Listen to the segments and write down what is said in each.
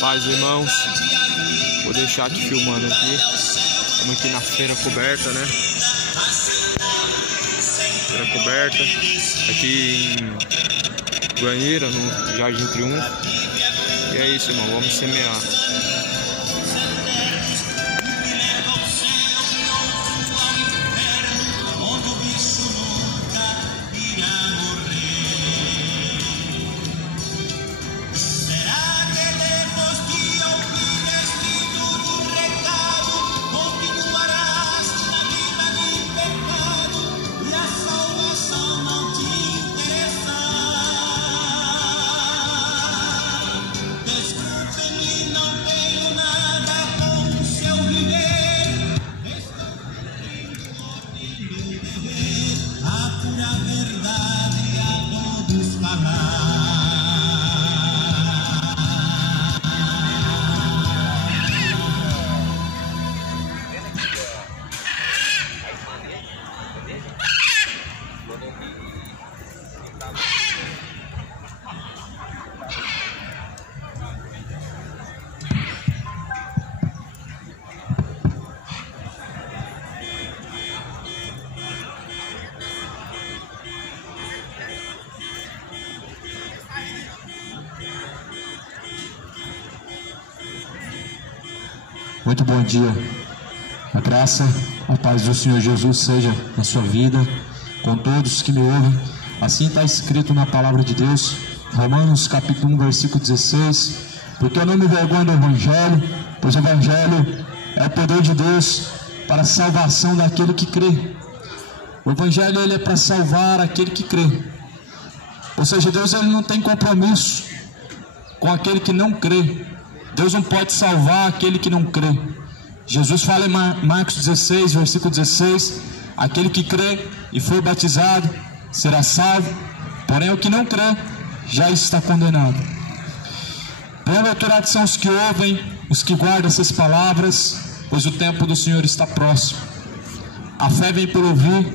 Paz, irmãos. Vou deixar aqui filmando aqui. Estamos aqui na feira coberta, né? Feira coberta. Aqui em Guanheira, no Jardim Triunfo. E é isso, irmão. Vamos semear. Muito bom dia. A graça, a paz do Senhor Jesus seja na sua vida, com todos que me ouvem. Assim está escrito na palavra de Deus, Romanos capítulo 1, versículo 16. Porque eu não me envergonho do Evangelho, pois o Evangelho é o poder de Deus para a salvação daquele que crê. O Evangelho ele é para salvar aquele que crê. Ou seja, Deus ele não tem compromisso com aquele que não crê. Deus não pode salvar aquele que não crê. Jesus fala em Marcos 16, versículo 16: aquele que crê e for batizado será salvo, porém o que não crê já está condenado. Bem-aventurados são os que ouvem, os que guardam essas palavras, pois o tempo do Senhor está próximo. A fé vem por ouvir,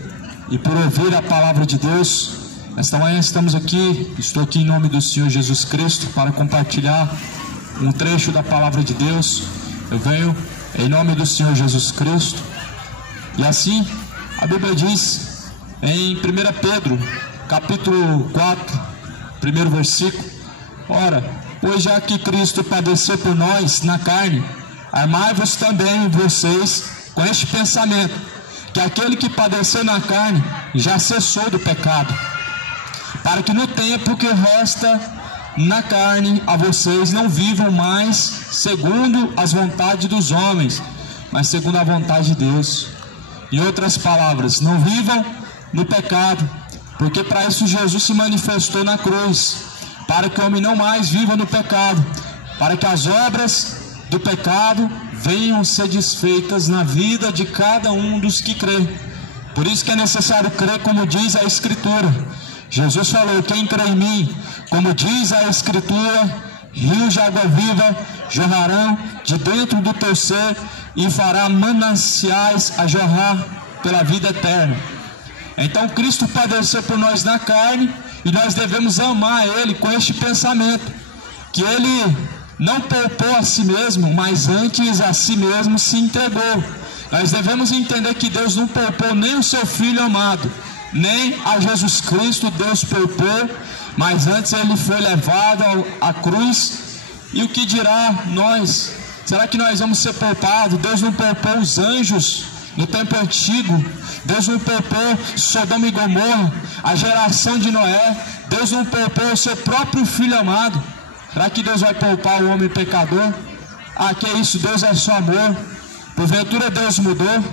e por ouvir a palavra de Deus. Esta manhã estou aqui em nome do Senhor Jesus Cristo para compartilhar um trecho da palavra de Deus. Eu venho em nome do Senhor Jesus Cristo. E assim a Bíblia diz em 1 Pedro capítulo 4, primeiro versículo: ora, pois já que Cristo padeceu por nós na carne, armai-vos também vocês com este pensamento, que aquele que padeceu na carne já cessou do pecado, para que no tempo que resta na carne a vocês não vivam mais segundo as vontades dos homens, mas segundo a vontade de Deus. Em outras palavras, não vivam no pecado, porque para isso Jesus se manifestou na cruz, para que o homem não mais viva no pecado, para que as obras do pecado venham ser desfeitas na vida de cada um dos que crê. Por isso que é necessário crer, como diz a Escritura. Jesus falou: quem crê em mim, como diz a Escritura, rios de água viva jorrarão de dentro do teu ser e fará mananciais a jorrar pela vida eterna. Então Cristo padeceu por nós na carne, e nós devemos amar Ele com este pensamento, que Ele não poupou a si mesmo, mas antes a si mesmo se entregou. Nós devemos entender que Deus não poupou nem o seu Filho amado, nem a Jesus Cristo Deus poupou, mas antes ele foi levado à cruz. E o que dirá nós? Será que nós vamos ser poupados? Deus não poupou os anjos no tempo antigo, Deus não poupou Sodoma e Gomorra, a geração de Noé, Deus não poupou o seu próprio Filho amado. Será que Deus vai poupar o homem pecador? Ah, que é isso? Deus é só amor. Porventura Deus mudou?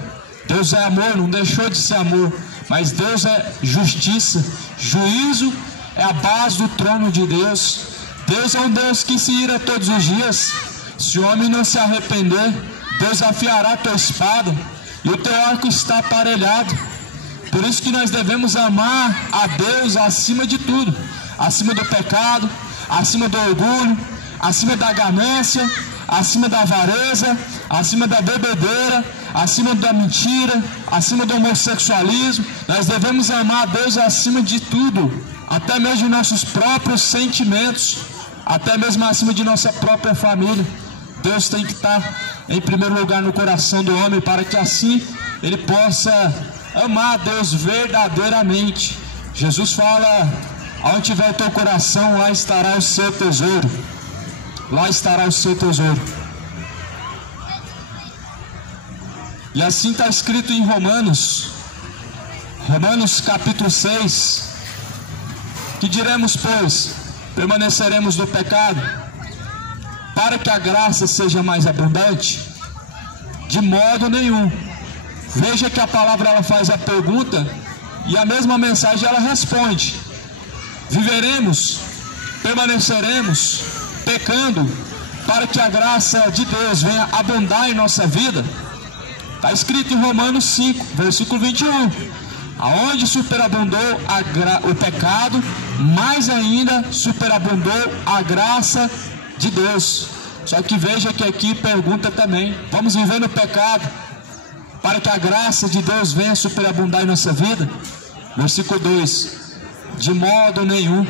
Deus é amor, não deixou de ser amor. Mas Deus é justiça, juízo é a base do trono de Deus. Deus é um Deus que se ira todos os dias. Se o homem não se arrepender, Deus afiará a tua espada e o teu arco está aparelhado. Por isso que nós devemos amar a Deus acima de tudo, acima do pecado, acima do orgulho, acima da ganância, acima da avareza, acima da bebedeira, acima da mentira, acima do homossexualismo. Nós devemos amar a Deus acima de tudo, até mesmo de nossos próprios sentimentos, até mesmo acima de nossa própria família. Deus tem que estar em primeiro lugar no coração do homem, para que assim ele possa amar a Deus verdadeiramente. Jesus fala: onde tiver o teu coração, lá estará o seu tesouro. Lá estará o seu tesouro. E assim está escrito em Romanos capítulo 6, que diremos, pois, permaneceremos no pecado, para que a graça seja mais abundante? De modo nenhum. Veja que a palavra ela faz a pergunta e a mesma mensagem ela responde. Viveremos, permaneceremos pecando para que a graça de Deus venha abundar em nossa vida? Está escrito em Romanos 5, versículo 21. Aonde superabundou o pecado, mais ainda superabundou a graça de Deus. Só que veja que aqui pergunta também: vamos viver no pecado para que a graça de Deus venha superabundar em nossa vida? Versículo 2: de modo nenhum.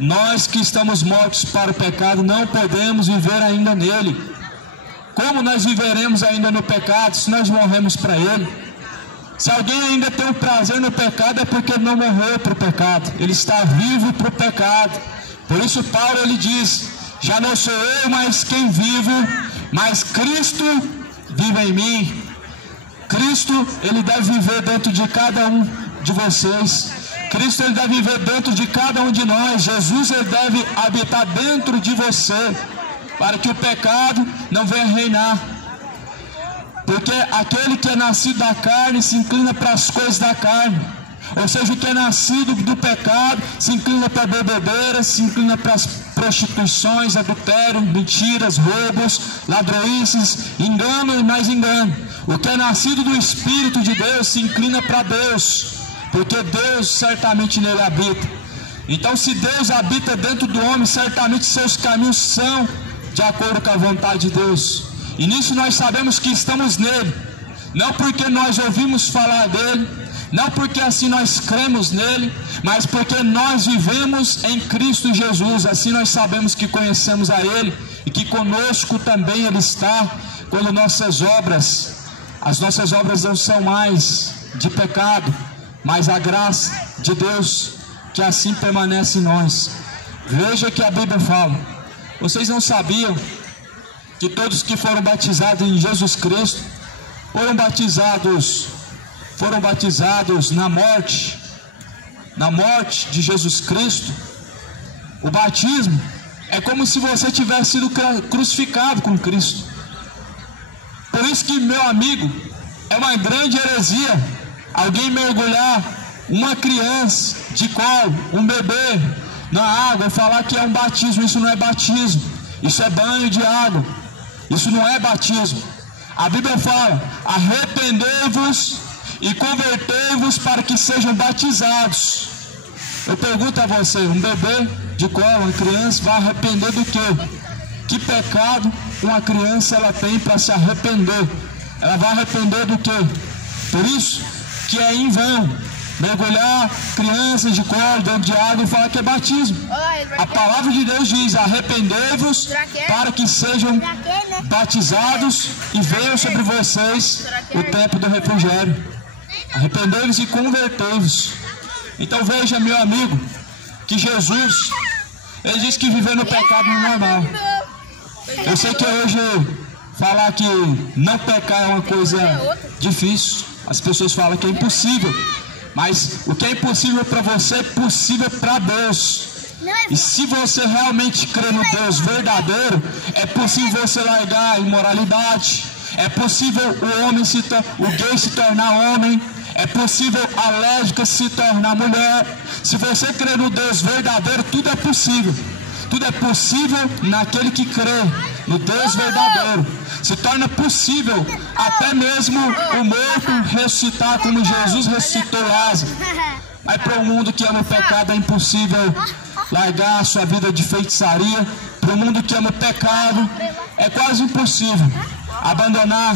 Nós que estamos mortos para o pecado não podemos viver ainda nele. Como nós viveremos ainda no pecado se nós morremos para ele? Se alguém ainda tem um prazer no pecado, é porque ele não morreu para o pecado, ele está vivo para o pecado. Por isso Paulo ele diz: já não sou eu mais quem vivo, mas Cristo vive em mim. Cristo ele deve viver dentro de cada um de vocês. Cristo ele deve viver dentro de cada um de nós. Jesus ele deve habitar dentro de você, para que o pecado não venha reinar. Porque aquele que é nascido da carne se inclina para as coisas da carne. Ou seja, o que é nascido do pecado se inclina para a bebedeira, se inclina para as prostituições, adultério, mentiras, roubos, ladroices, engano e mais engano. O que é nascido do Espírito de Deus se inclina para Deus, porque Deus certamente nele habita. Então, se Deus habita dentro do homem, certamente seus caminhos são de acordo com a vontade de Deus. E nisso nós sabemos que estamos nele, não porque nós ouvimos falar dele, não porque assim nós cremos nele, mas porque nós vivemos em Cristo Jesus. Assim nós sabemos que conhecemos a ele e que conosco também ele está, quando as nossas obras não são mais de pecado, mas a graça de Deus que assim permanece em nós. Veja que a Bíblia fala: vocês não sabiam que todos que foram batizados em Jesus Cristo foram batizados na morte de Jesus Cristo? O batismo é como se você tivesse sido crucificado com Cristo. Por isso que, meu amigo, é uma grande heresia alguém mergulhar uma criança de colo, um bebê, na água e falar que é um batismo. Isso não é batismo, isso é banho de água, isso não é batismo. A Bíblia fala: arrependei-vos e convertei-vos para que sejam batizados. Eu pergunto a você: um bebê de colo, uma criança, vai arrepender do quê? Que pecado uma criança ela tem para se arrepender? Ela vai arrepender do quê? Por isso que é em vão mergulhar crianças de colo dentro de água e falar que é batismo. A palavra de Deus diz: arrependei-vos para que sejam batizados e venham sobre vocês o tempo do refrigério. Arrependei-vos e convertei-vos. Então veja, meu amigo, que Jesus ele diz que viver no pecado não é normal. Eu sei que hoje falar que não pecar é uma coisa difícil. As pessoas falam que é impossível, mas o que é impossível para você é possível para Deus. E se você realmente crê no Deus verdadeiro, é possível você largar a imoralidade, é possível o gay se tornar homem, é possível a lésbica se tornar mulher. Se você crê no Deus verdadeiro, tudo é possível. Tudo é possível naquele que crê no Deus verdadeiro. Se torna possível até mesmo o morto ressuscitar, como Jesus ressuscitou Lázaro. Mas para o mundo que ama o pecado é impossível largar a sua vida de feitiçaria. Para o mundo que ama o pecado é quase impossível abandonar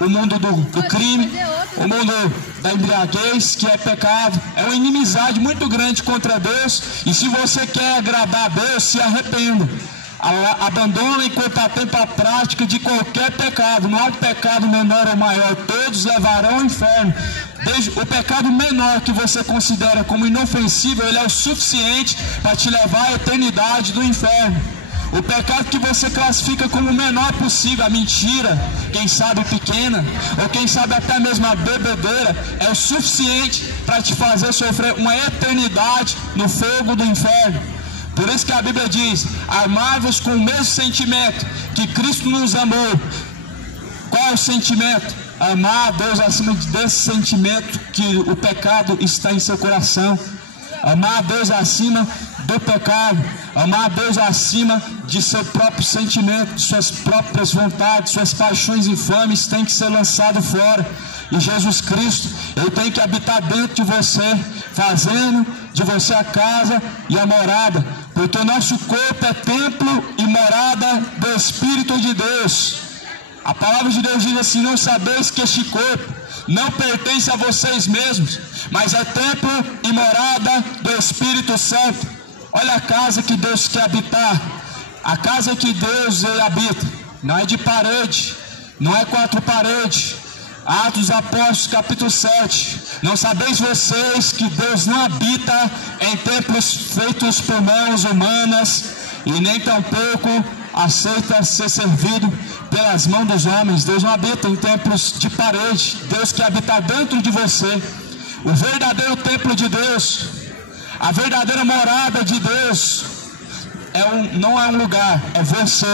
o mundo do crime, o mundo da embriaguez, que é pecado, é uma inimizade muito grande contra Deus. E se você quer agradar a Deus, se arrependa. Abandona enquanto há tempo a prática de qualquer pecado. Não há um pecado menor ou maior, todos levarão ao inferno. Desde o pecado menor que você considera como inofensível, ele é o suficiente para te levar à eternidade do inferno. O pecado que você classifica como o menor possível, a mentira, quem sabe pequena, ou quem sabe até mesmo a bebedeira, é o suficiente para te fazer sofrer uma eternidade no fogo do inferno. Por isso que a Bíblia diz: amai-vos com o mesmo sentimento que Cristo nos amou. Qual é o sentimento? Amar a Deus acima desse sentimento que o pecado está em seu coração. Amar a Deus acima do pecado. Amar a Deus acima de seu próprio sentimento, de suas próprias vontades, suas paixões infames tem que ser lançado fora. E Jesus Cristo, Ele tem que habitar dentro de você, fazendo de você a casa e a morada. Porque o nosso corpo é templo e morada do Espírito de Deus. A palavra de Deus diz assim: não sabeis que este corpo não pertence a vocês mesmos, mas é templo e morada do Espírito Santo. Olha a casa que Deus quer habitar. A casa que Deus habita não é de parede, não é 4 paredes. Atos dos Apóstolos, capítulo 7. Não sabeis vocês que Deus não habita em templos feitos por mãos humanas, e nem tampouco aceita ser servido pelas mãos dos homens. Deus não habita em templos de parede. Deus quer habitar dentro de você. O verdadeiro templo de Deus, a verdadeira morada de Deus, não é um lugar, é você,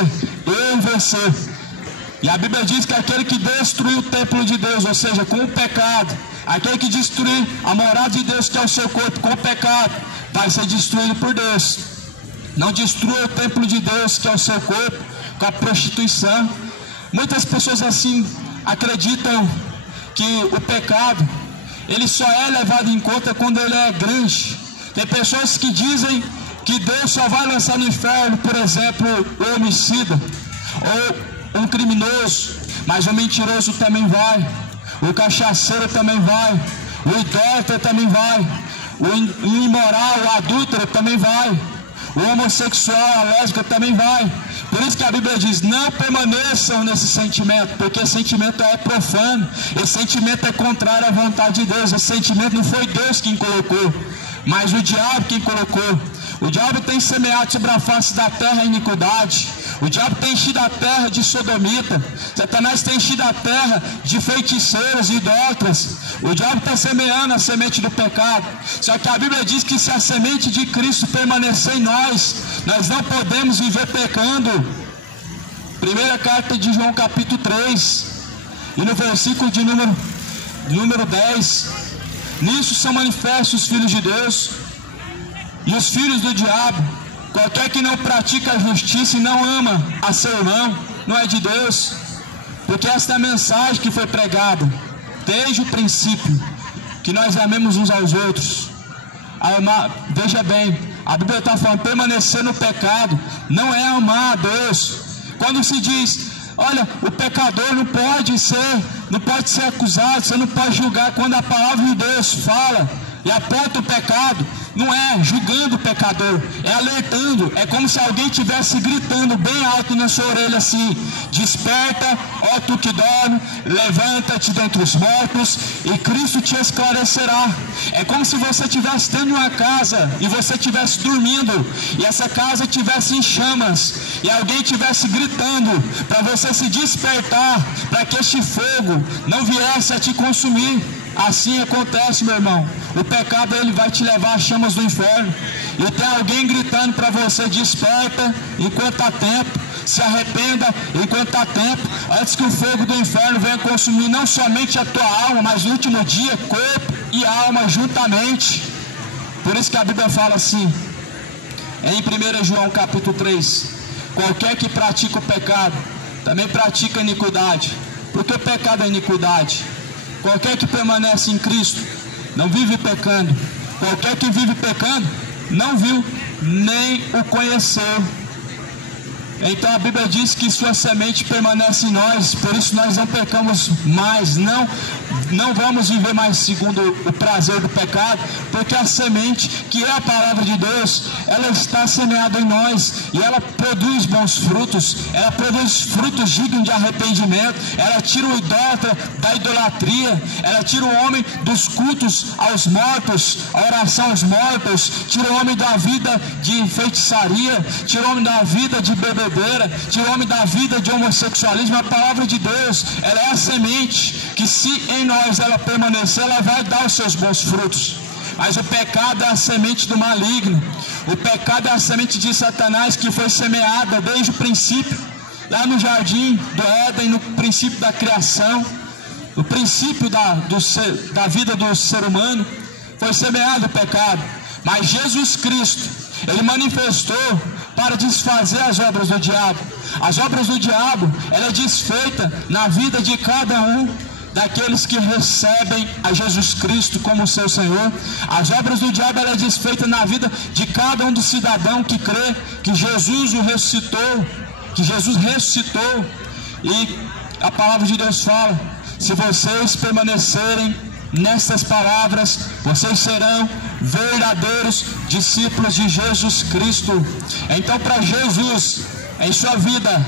eu e você. E a Bíblia diz que aquele que destruiu o templo de Deus, ou seja, com o pecado, aquele que destruir a morada de Deus, que é o seu corpo, com o pecado, vai ser destruído por Deus. Não destrua o templo de Deus, que é o seu corpo, com a prostituição. Muitas pessoas assim acreditam que o pecado, ele só é levado em conta quando ele é grande. Tem pessoas que dizem que Deus só vai lançar no inferno, por exemplo, o homicida, ou um criminoso, mas o mentiroso também vai, o cachaceiro também vai, o idólatra também vai, o imoral, o adúltero também vai, o homossexual, a lésbica também vai. Por isso que a Bíblia diz: não permaneçam nesse sentimento, porque esse sentimento é profano, esse sentimento é contrário à vontade de Deus. Esse sentimento não foi Deus quem colocou, mas o diabo quem colocou. O diabo tem semeado sobre a face da terra a iniquidade. O diabo tem enchido a terra de sodomita. Satanás tem enchido a terra de feiticeiros e idólatras. O diabo está semeando a semente do pecado. Só que a Bíblia diz que se a semente de Cristo permanecer em nós, nós não podemos viver pecando. Primeira carta de João, capítulo 3, e no versículo de número 10: nisso são manifestos os filhos de Deus e os filhos do diabo. Qualquer que não pratica a justiça e não ama a seu irmão, não é de Deus. Porque esta é a mensagem que foi pregada desde o princípio, que nós amemos uns aos outros. Veja bem, a Bíblia está falando: permanecer no pecado não é amar a Deus. Quando se diz: olha, o pecador não pode ser acusado, você não pode julgar. Quando a palavra de Deus fala e aponta o pecado, não é julgando o pecador, é alertando. É como se alguém estivesse gritando bem alto na sua orelha assim: desperta, ó tu que dorme, levanta-te dentre os mortos e Cristo te esclarecerá. É como se você estivesse dentro de uma casa e você estivesse dormindo, e essa casa estivesse em chamas, e alguém estivesse gritando para você se despertar, para que este fogo não viesse a te consumir. Assim acontece, meu irmão. O pecado, ele vai te levar às chamas do inferno. E tem alguém gritando para você: desperta enquanto há tempo, se arrependa enquanto há tempo, antes que o fogo do inferno venha consumir não somente a tua alma, mas no último dia, corpo e alma juntamente. Por isso que a Bíblia fala assim, em 1 João capítulo 3: qualquer que pratica o pecado, também pratica a iniquidade, porque o pecado é iniquidade. Qualquer que permanece em Cristo não vive pecando. Qualquer que vive pecando não viu nem o conheceu. Então a Bíblia diz que sua semente permanece em nós, por isso nós não pecamos mais, não não vamos viver mais segundo o prazer do pecado, porque a semente, que é a palavra de Deus, ela está semeada em nós, e ela produz bons frutos, ela produz frutos dignos de arrependimento, ela tira o idólatra da idolatria, ela tira o homem dos cultos aos mortos, a oração aos mortos, tira o homem da vida de feitiçaria, tira o homem da vida de bebedeira, tira o homem da vida de homossexualismo. A palavra de Deus, ela é a semente, que se em nós ela permanecer, ela vai dar os seus bons frutos. Mas o pecado é a semente do maligno, o pecado é a semente de Satanás, que foi semeada desde o princípio, lá no jardim do Éden, no princípio da criação, no princípio da vida do ser humano, foi semeado o pecado. Mas Jesus Cristo, Ele manifestou para desfazer as obras do diabo. As obras do diabo, ela é desfeita na vida de cada um daqueles que recebem a Jesus Cristo como seu Senhor. As obras do diabo, ela é desfeita na vida de cada um do cidadão que crê que Jesus o ressuscitou, que Jesus ressuscitou. E a palavra de Deus fala: se vocês permanecerem nessas palavras, vocês serão verdadeiros discípulos de Jesus Cristo. Então, para Jesus em sua vida,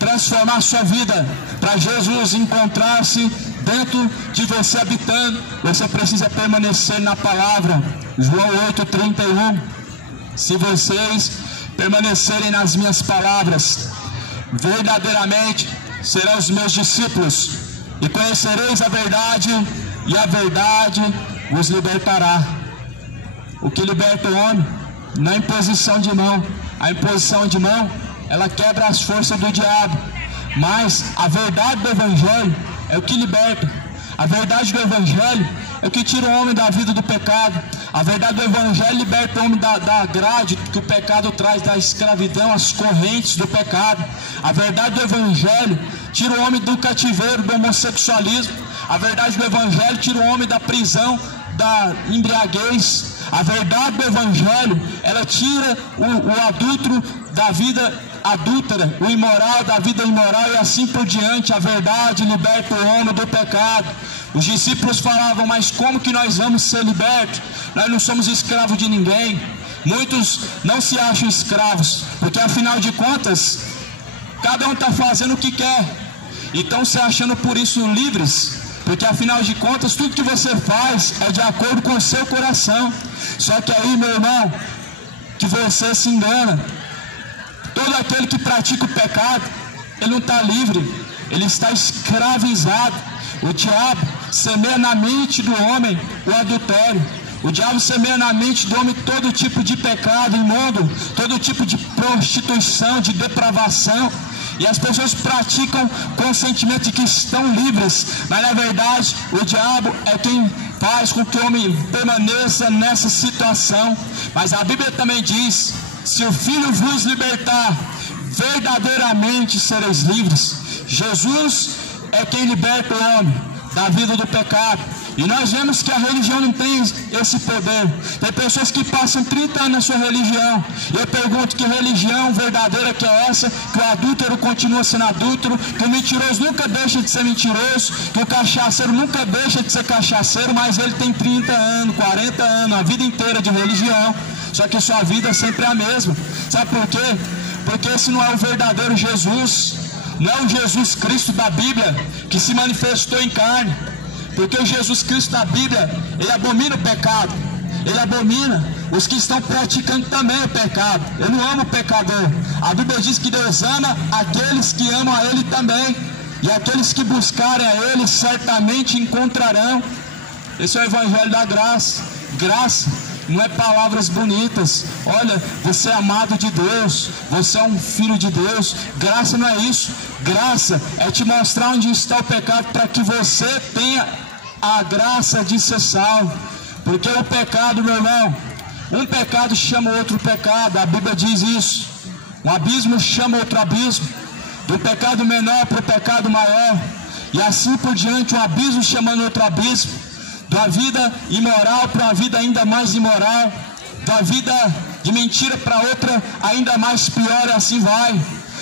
transformar sua vida, para Jesus encontrar-se dentro de você habitando, você precisa permanecer na palavra. João 8:31. Se vocês permanecerem nas minhas palavras, verdadeiramente serão os meus discípulos, e conhecereis a verdade, e a verdade vos libertará. O que liberta o homem não é imposição de mão. A imposição de mão, ela quebra as forças do diabo. Mas a verdade do Evangelho é o que liberta. A verdade do Evangelho é o que tira o homem da vida do pecado. A verdade do Evangelho liberta o homem da grade que o pecado traz, da escravidão, as correntes do pecado. A verdade do Evangelho tira o homem do cativeiro, do homossexualismo. A verdade do Evangelho tira o homem da prisão, da embriaguez. A verdade do Evangelho, ela tira o adúltero da vida adúltera, o imoral da vida imoral, e assim por diante. A verdade liberta o homem do pecado. Os discípulos falavam: mas como que nós vamos ser libertos? Nós não somos escravos de ninguém. Muitos não se acham escravos, porque afinal de contas, cada um está fazendo o que quer, e estão se achando por isso livres, porque afinal de contas, tudo que você faz é de acordo com o seu coração. Só que aí, meu irmão, que você se engana. Todo aquele que pratica o pecado, ele não está livre, ele está escravizado. O diabo semeia na mente do homem o adultério. O diabo semeia na mente do homem todo tipo de pecado imundo, todo tipo de prostituição, de depravação. E as pessoas praticam com o sentimento de que estão livres, mas na verdade o diabo é quem faz com que o homem permaneça nessa situação. Mas a Bíblia também diz: se o Filho vos libertar, verdadeiramente sereis livres. Jesus é quem liberta o homem da vida do pecado. E nós vemos que a religião não tem esse poder. Tem pessoas que passam 30 anos na sua religião, e eu pergunto: que religião verdadeira que é essa? Que o adúltero continua sendo adúltero, que o mentiroso nunca deixa de ser mentiroso, que o cachaceiro nunca deixa de ser cachaceiro, mas ele tem 30 anos, 40 anos, a vida inteira de religião, só que sua vida sempre é a mesma. Sabe por quê? Porque esse não é o verdadeiro Jesus, não é o Jesus Cristo da Bíblia que se manifestou em carne. Porque o Jesus Cristo da Bíblia, ele abomina o pecado, ele abomina os que estão praticando também o pecado. Ele não ama o pecador. A Bíblia diz que Deus ama aqueles que amam a Ele também, e aqueles que buscarem a Ele certamente encontrarão. Esse é o Evangelho da graça. Graça não é palavras bonitas. Olha, você é amado de Deus, você é um filho de Deus. Graça não é isso. Graça é te mostrar onde está o pecado, para que você tenha a graça de ser salvo. Porque o pecado, meu irmão, um pecado chama outro pecado. A Bíblia diz isso. Um abismo chama outro abismo, do pecado menor para o pecado maior, e assim por diante, um abismo chamando outro abismo, da vida imoral para uma vida ainda mais imoral, da vida de mentira para outra ainda mais pior, e assim vai.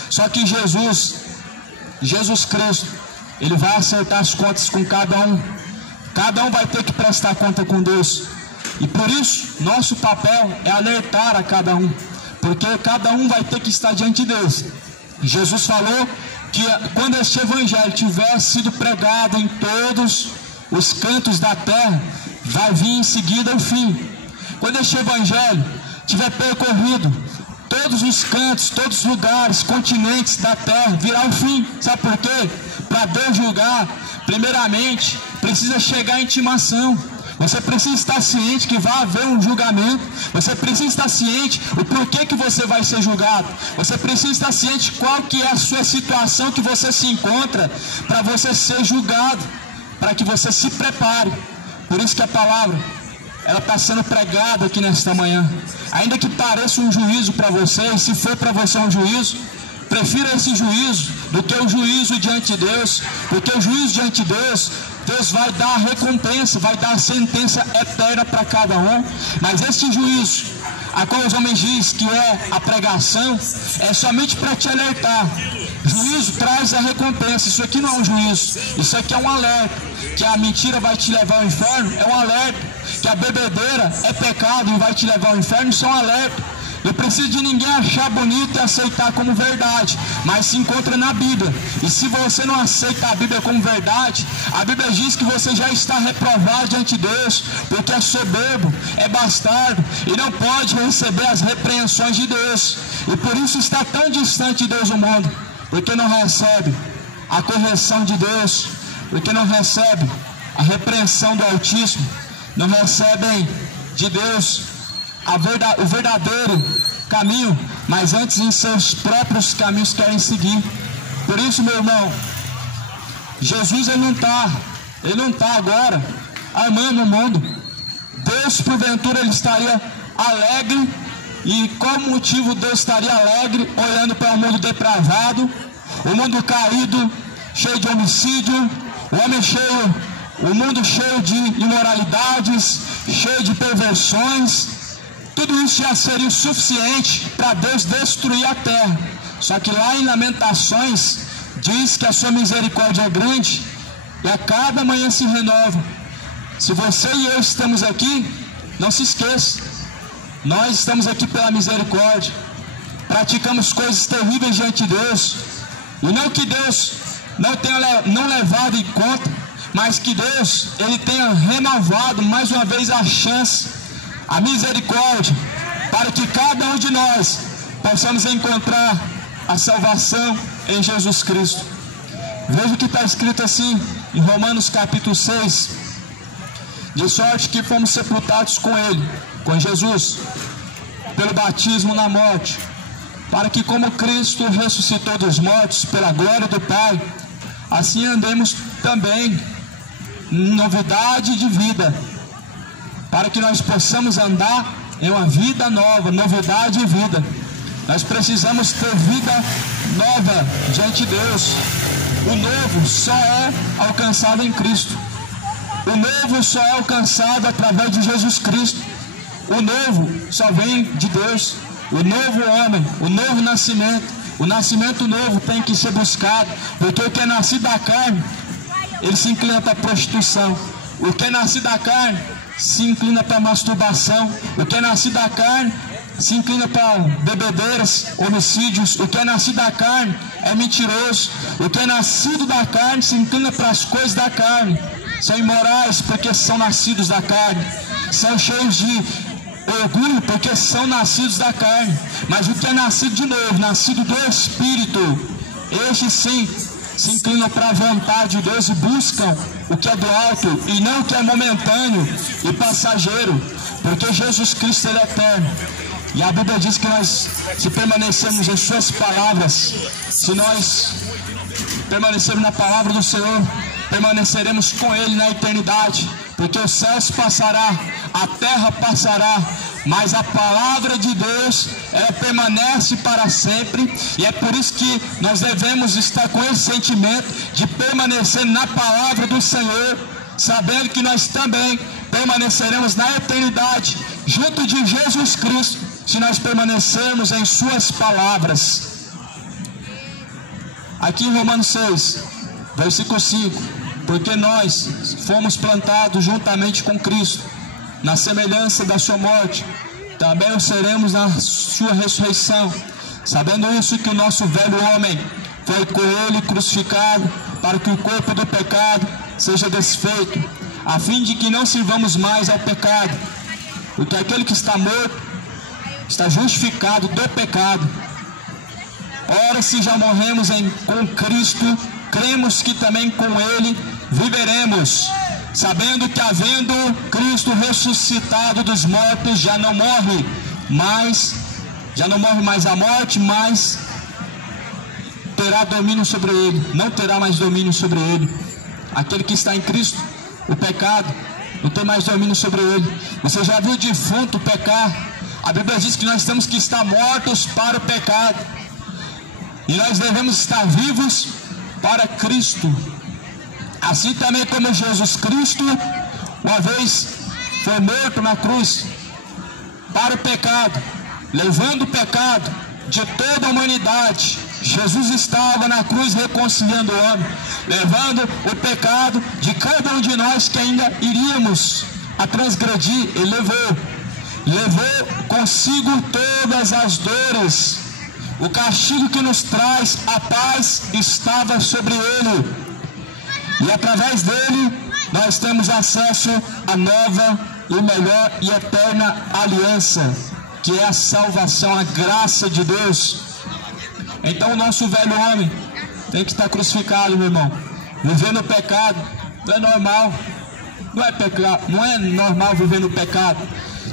Só que Jesus Cristo, Ele vai acertar as contas com cada um. Cada um vai ter que prestar conta com Deus. E por isso, nosso papel é alertar a cada um, porque cada um vai ter que estar diante de Deus. Jesus falou que quando este evangelho tiver sido pregado em todos os cantos da terra, vai vir em seguida o fim. Quando este evangelho tiver percorrido todos os cantos, todos os lugares, continentes da terra, virá o fim. Sabe por quê? Para Deus julgar, primeiramente, precisa chegar a intimação. Você precisa estar ciente que vai haver um julgamento. Você precisa estar ciente o porquê que você vai ser julgado. Você precisa estar ciente qual que é a sua situação que você se encontra para você ser julgado, para que você se prepare. Por isso que a palavra, ela está sendo pregada aqui nesta manhã. Ainda que pareça um juízo para você, e se for para você um juízo, prefira esse juízo do que o juízo diante de Deus, porque o juízo diante de Deus, Deus vai dar a recompensa, vai dar a sentença eterna para cada um. Mas este juízo, a qual os homens dizem que é a pregação, é somente para te alertar. Juízo traz a recompensa. Isso aqui não é um juízo, isso aqui é um alerta. Que a mentira vai te levar ao inferno, é um alerta. Que a bebedeira é pecado e vai te levar ao inferno, isso é um alerta. Não precisa de ninguém achar bonito e aceitar como verdade, mas se encontra na Bíblia. E se você não aceita a Bíblia como verdade, a Bíblia diz que você já está reprovado diante de Deus, porque é soberbo, é bastardo e não pode receber as repreensões de Deus. E por isso está tão distante de Deus o mundo, porque não recebe a correção de Deus, porque não recebe a repreensão do Altíssimo, não recebem de Deus o verdadeiro caminho, mas antes em seus próprios caminhos querem seguir. Por isso, meu irmão, Jesus ele não está agora amando o mundo. Deus, porventura, ele estaria alegre. E qual motivo Deus estaria alegre olhando para o mundo depravado, o mundo caído, cheio de homicídio, o mundo cheio de imoralidades, cheio de perversões? Tudo isso já seria o suficiente para Deus destruir a terra. Só que lá em Lamentações diz que a sua misericórdia é grande e a cada manhã se renova. Se você e eu estamos aqui, não se esqueça, nós estamos aqui pela misericórdia. Praticamos coisas terríveis diante de Deus, e não que Deus não tenha levado em conta, mas que Deus ele tenha renovado mais uma vez a chance, a misericórdia, para que cada um de nós possamos encontrar a salvação em Jesus Cristo. Veja o que está escrito assim em Romanos capítulo 6: de sorte que fomos sepultados com Ele, com Jesus, pelo batismo na morte, para que como Cristo ressuscitou dos mortos pela glória do Pai, assim andemos também em novidade de vida, para que nós possamos andar em uma vida nova, novidade de vida. Nós precisamos ter vida nova diante de Deus. O novo só é alcançado em Cristo. O novo só é alcançado através de Jesus Cristo. O novo só vem de Deus. O novo homem, o novo nascimento, o nascimento novo tem que ser buscado, porque o que é nascido da carne, ele se inclina para a prostituição. O que é nascido da carne se inclina para a masturbação. O que é nascido da carne se inclina para bebedeiras, homicídios. O que é nascido da carne é mentiroso. O que é nascido da carne se inclina para as coisas da carne. São imorais porque são nascidos da carne. São cheios de orgulho porque são nascidos da carne. Mas o que é nascido de novo, nascido do Espírito, este sim se inclinam para a vontade de Deus e buscam o que é do alto e não o que é momentâneo e passageiro, porque Jesus Cristo ele é eterno. E a Bíblia diz que nós, se permanecermos em suas palavras, se nós permanecermos na palavra do Senhor, permaneceremos com Ele na eternidade, porque os céus passará, a terra passará, mas a palavra de Deus, ela permanece para sempre. E é por isso que nós devemos estar com esse sentimento de permanecer na palavra do Senhor, sabendo que nós também permaneceremos na eternidade junto de Jesus Cristo, se nós permanecermos em suas palavras. Aqui em Romanos 6, versículo 5, porque nós fomos plantados juntamente com Cristo, na semelhança da sua morte, também o seremos na sua ressurreição, sabendo isso, que o nosso velho homem foi com ele crucificado, para que o corpo do pecado seja desfeito, a fim de que não sirvamos mais ao pecado, porque aquele que está morto está justificado do pecado. Ora, se já morremos com Cristo, cremos que também com ele viveremos, sabendo que, havendo Cristo ressuscitado dos mortos, já não morre mais a morte, mas terá domínio sobre ele, não terá mais domínio sobre ele. Aquele que está em Cristo, o pecado não tem mais domínio sobre ele. Você já viu o defunto pecar? A Bíblia diz que nós temos que estar mortos para o pecado, e nós devemos estar vivos para Cristo. Assim também como Jesus Cristo uma vez foi morto na cruz para o pecado, levando o pecado de toda a humanidade. Jesus estava na cruz reconciliando o homem, levando o pecado de cada um de nós que ainda iríamos a transgredir. Ele levou consigo todas as dores. O castigo que nos traz a paz estava sobre ele, e através dele nós temos acesso à nova e melhor e eterna aliança, que é a salvação, a graça de Deus. Então o nosso velho homem tem que estar crucificado, meu irmão. Viver no pecado não é normal, não é normal viver no pecado,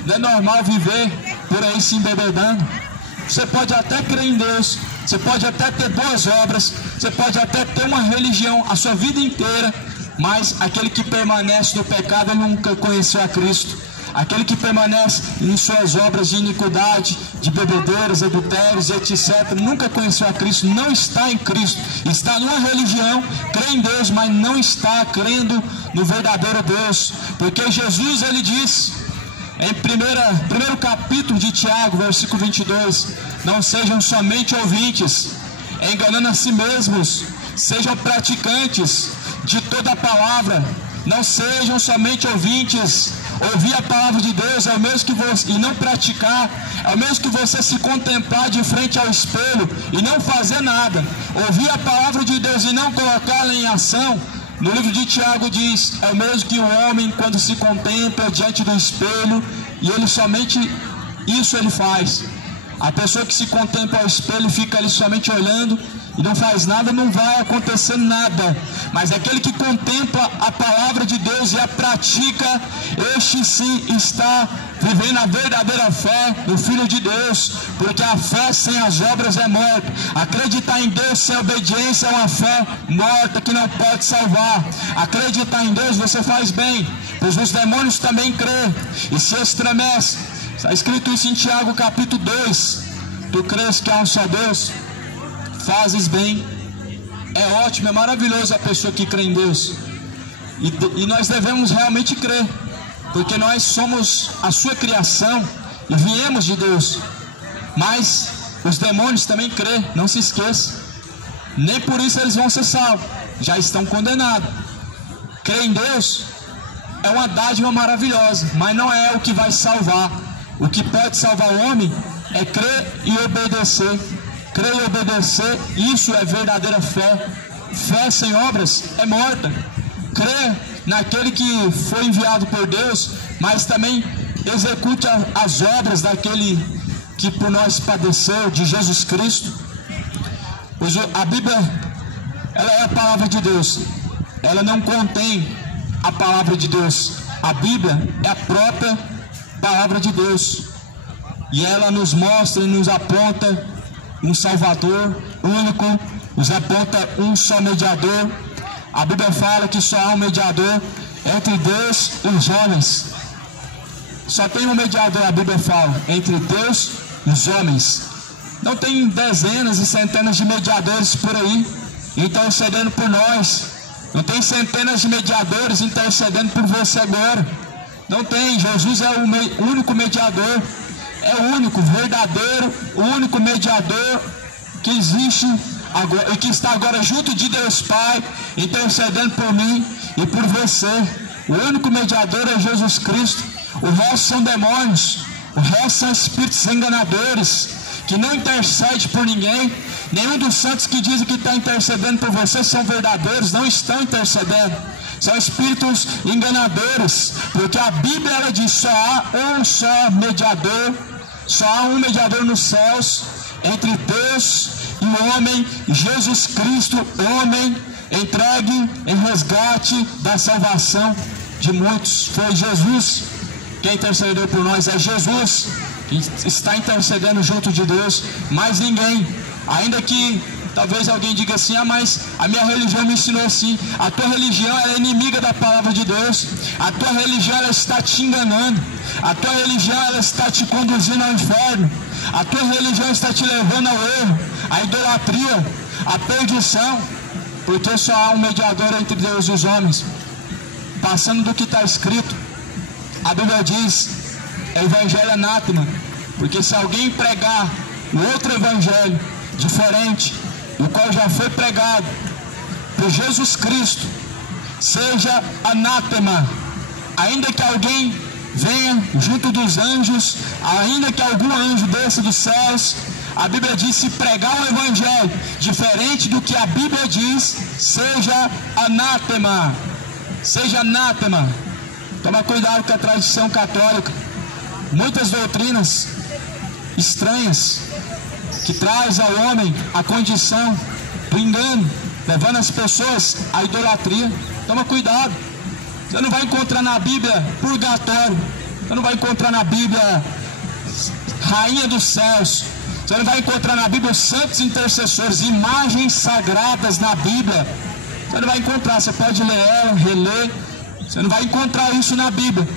não é normal viver por aí se embebedando. Você pode até crer em Deus, você pode até ter boas obras, você pode até ter uma religião a sua vida inteira, mas aquele que permanece no pecado nunca conheceu a Cristo. Aquele que permanece em suas obras de iniquidade, de bebedeiras, adultérios, etc., nunca conheceu a Cristo, não está em Cristo, está numa religião, crê em Deus, mas não está crendo no verdadeiro Deus. Porque Jesus, ele disse em primeiro capítulo de Tiago, versículo 22, não sejam somente ouvintes, enganando a si mesmos, sejam praticantes de toda a palavra. Não sejam somente ouvintes. Ouvir a palavra de Deus é o mesmo que você, e não praticar, é o mesmo que você se contemplar de frente ao espelho e não fazer nada. Ouvir a palavra de Deus e não colocá-la em ação, no livro de Tiago diz, é o mesmo que o homem quando se contempla diante do espelho e ele somente isso ele faz. A pessoa que se contempla ao espelho fica ali somente olhando e não faz nada, não vai acontecer nada. Mas aquele que contempla a palavra de Deus e a pratica, este sim está vivendo a verdadeira fé no Filho de Deus, porque a fé sem as obras é morta. Acreditar em Deus sem obediência é uma fé morta que não pode salvar. Acreditar em Deus você faz bem, pois os demônios também crêem e se estremecem. Está escrito isso em Tiago capítulo 2. Tu crês que há um só Deus? Fazes bem. É ótimo, é maravilhoso a pessoa que crê em Deus. E nós devemos realmente crer, porque nós somos a sua criação e viemos de Deus. Mas os demônios também crêem, não se esqueça. Nem por isso eles vão ser salvos, já estão condenados. Crer em Deus é uma dádiva maravilhosa, mas não é o que vai salvar. O que pode salvar o homem é crer e obedecer. Crer e obedecer, isso é verdadeira fé. Fé sem obras é morta. Crer naquele que foi enviado por Deus, mas também execute as obras daquele que por nós padeceu, de Jesus Cristo. Pois a Bíblia, ela é a palavra de Deus. Ela não contém a palavra de Deus. A Bíblia é a própria palavra de Deus. E ela nos mostra e nos aponta um Salvador único, nos aponta um só mediador. A Bíblia fala que só há um mediador entre Deus e os homens. Só tem um mediador, a Bíblia fala, entre Deus e os homens. Não tem dezenas e centenas de mediadores por aí intercedendo por nós. Não tem centenas de mediadores intercedendo por você agora. Não tem. Jesus é o único mediador. É o único, verdadeiro, o único mediador que existe agora, e que está agora junto de Deus Pai, intercedendo por mim e por você. O único mediador é Jesus Cristo. O resto são demônios, o resto são espíritos enganadores, que não intercede por ninguém. Nenhum dos santos que dizem que está intercedendo por você são verdadeiros, não estão intercedendo. São espíritos enganadores, porque a Bíblia ela diz: só há um só mediador, só há um mediador nos céus, entre Deus e o homem, Jesus Cristo, homem, entregue em resgate da salvação de muitos. Foi Jesus quem intercedeu por nós, é Jesus que está intercedendo junto de Deus, mais ninguém. Ainda que talvez alguém diga assim: ah, mas a minha religião me ensinou assim. A tua religião é inimiga da palavra de Deus. A tua religião ela está te enganando. A tua religião ela está te conduzindo ao inferno. A tua religião está te levando ao erro, à idolatria, à perdição, porque só há um mediador entre Deus e os homens. Passando do que está escrito, a Bíblia diz: é evangelho anátema, porque se alguém pregar o outro evangelho diferente do qual já foi pregado por Jesus Cristo, seja anátema. Ainda que alguém venha junto dos anjos, ainda que algum anjo desça dos céus, a Bíblia diz: se pregar um evangelho diferente do que a Bíblia diz, seja anátema. Seja anátema. Toma cuidado com a tradição católica. Muitas doutrinas estranhas que traz ao homem a condição do engano, levando as pessoas à idolatria. Toma cuidado. Você não vai encontrar na Bíblia purgatório. Você não vai encontrar na Bíblia rainha dos céus. Você não vai encontrar na Bíblia os santos intercessores, imagens sagradas na Bíblia. Você não vai encontrar. Você pode ler ela, reler. Você não vai encontrar isso na Bíblia,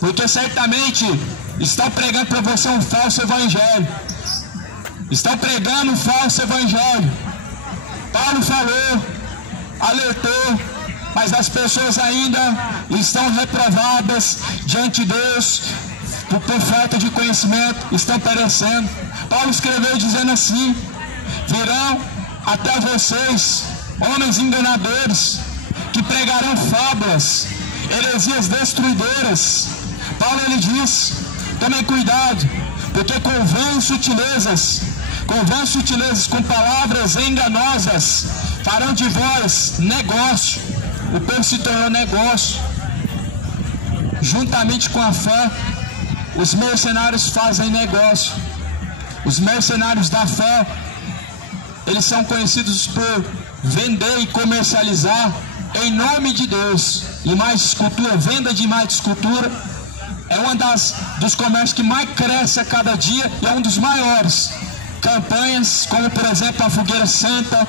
porque certamente estão pregando para você um falso evangelho. Estão pregando um falso evangelho. Paulo falou, alertou, mas as pessoas ainda estão reprovadas diante de Deus por falta de conhecimento, estão perecendo. Paulo escreveu dizendo assim: virão até vocês homens enganadores, que pregarão fábulas, heresias destruidoras. Paulo ele diz: tomem cuidado, porque convém sutilezas com palavras enganosas farão de vós negócio. O povo se tornou negócio. Juntamente com a fé, os mercenários fazem negócio. Os mercenários da fé, eles são conhecidos por vender e comercializar em nome de Deus. Imagem de escultura, venda de imagem de escultura é uma dos comércios que mais cresce a cada dia e é um dos maiores. Campanhas como, por exemplo, a Fogueira Santa,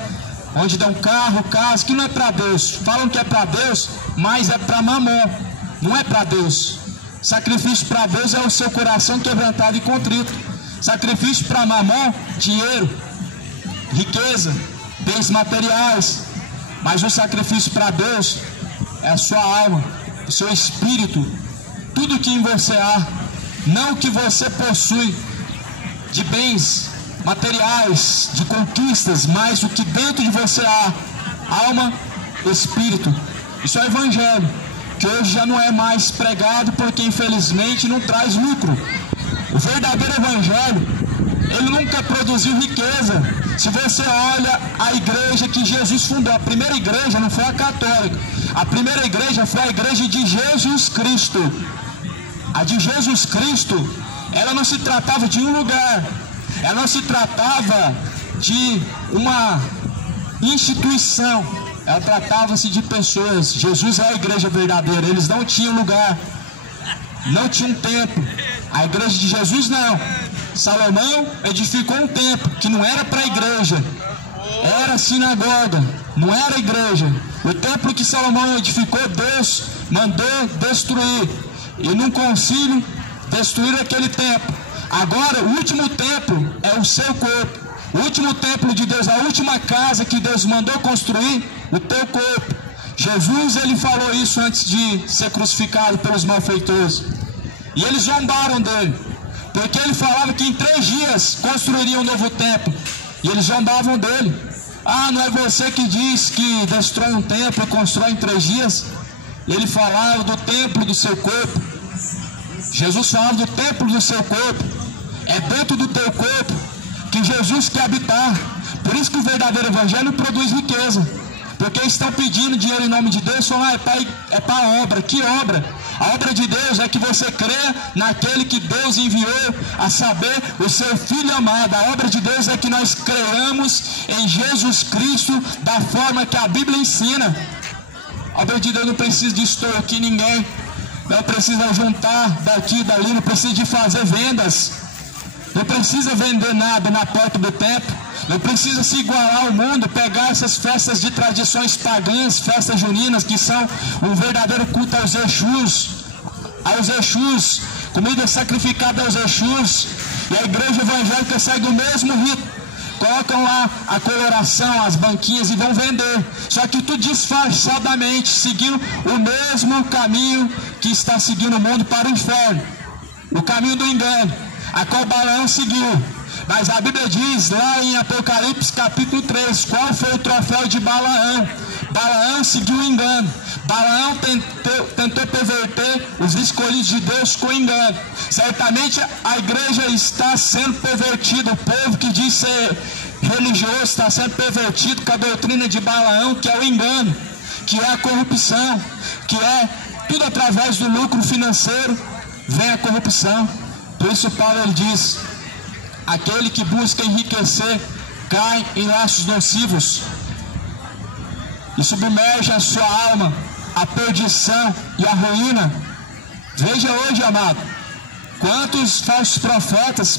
onde dão carro, casa, que não é para Deus. Falam que é para Deus, mas é para mamon, não é para Deus. Sacrifício para Deus é o seu coração quebrantado e contrito. Sacrifício para mamon, dinheiro, riqueza, bens materiais. Mas o sacrifício para Deus é a sua alma, o seu espírito, tudo que em você há, não o que você possui de bens materiais, de conquistas, mas o que dentro de você há, alma, espírito. Isso é evangelho, que hoje já não é mais pregado, porque infelizmente não traz lucro. O verdadeiro evangelho, ele nunca produziu riqueza. Se você olha a igreja que Jesus fundou, a primeira igreja não foi a católica, a primeira igreja foi a igreja de Jesus Cristo. A de Jesus Cristo, ela não se tratava de um lugar, ela não se tratava de uma instituição, ela tratava-se de pessoas. Jesus é a igreja verdadeira. Eles não tinham lugar, não tinham templo. A igreja de Jesus não. Salomão edificou um templo que não era para a igreja, era sinagoga, não era igreja. O templo que Salomão edificou, Deus mandou destruir, e num concílio destruíram aquele templo. Agora o último templo é o seu corpo. O último templo de Deus, a última casa que Deus mandou construir, o teu corpo. Jesus, ele falou isso antes de ser crucificado pelos malfeitores. E eles zombaram dele, porque ele falava que em 3 dias construiria um novo templo. E eles zombavam dele. Ah, não é você que diz que destrói um templo e constrói em 3 dias? ele falava do templo do seu corpo. Jesus falava do templo do seu corpo. É dentro do teu corpo que Jesus quer habitar. Por isso que o verdadeiro evangelho produz riqueza. Porque estão pedindo dinheiro em nome de Deus, falam, é para a obra. Que obra? A obra de Deus é que você crê naquele que Deus enviou, a saber, o seu Filho amado. A obra de Deus é que nós creamos em Jesus Cristo da forma que a Bíblia ensina. A obra de Deus não precisa de extorquir ninguém, não precisa juntar daqui e dali, não precisa de fazer vendas, não precisa vender nada na porta do templo, não precisa se igualar ao mundo, pegar essas festas de tradições pagãs, festas juninas, que são um verdadeiro culto aos Exus, comida sacrificada aos Exus, e a igreja evangélica segue o mesmo rito. Colocam lá a coloração, as banquinhas e vão vender. Só que tudo disfarçadamente, seguindo o mesmo caminho que está seguindo o mundo para o inferno. O caminho do engano, a qual Balaão seguiu. Mas a Bíblia diz lá em Apocalipse capítulo 3, qual foi o troféu de Balaão? Balaão seguiu o engano. Balaão tentou perverter os escolhidos de Deus com engano. Certamente a igreja está sendo pervertida. O povo que diz ser religioso está sendo pervertido com a doutrina de Balaão, que é o engano, que é a corrupção, que é tudo através do lucro financeiro, vem a corrupção. Por isso Paulo ele diz, aquele que busca enriquecer cai em laços nocivos e submerge a sua alma à perdição e à ruína. Veja hoje, amado, quantos falsos profetas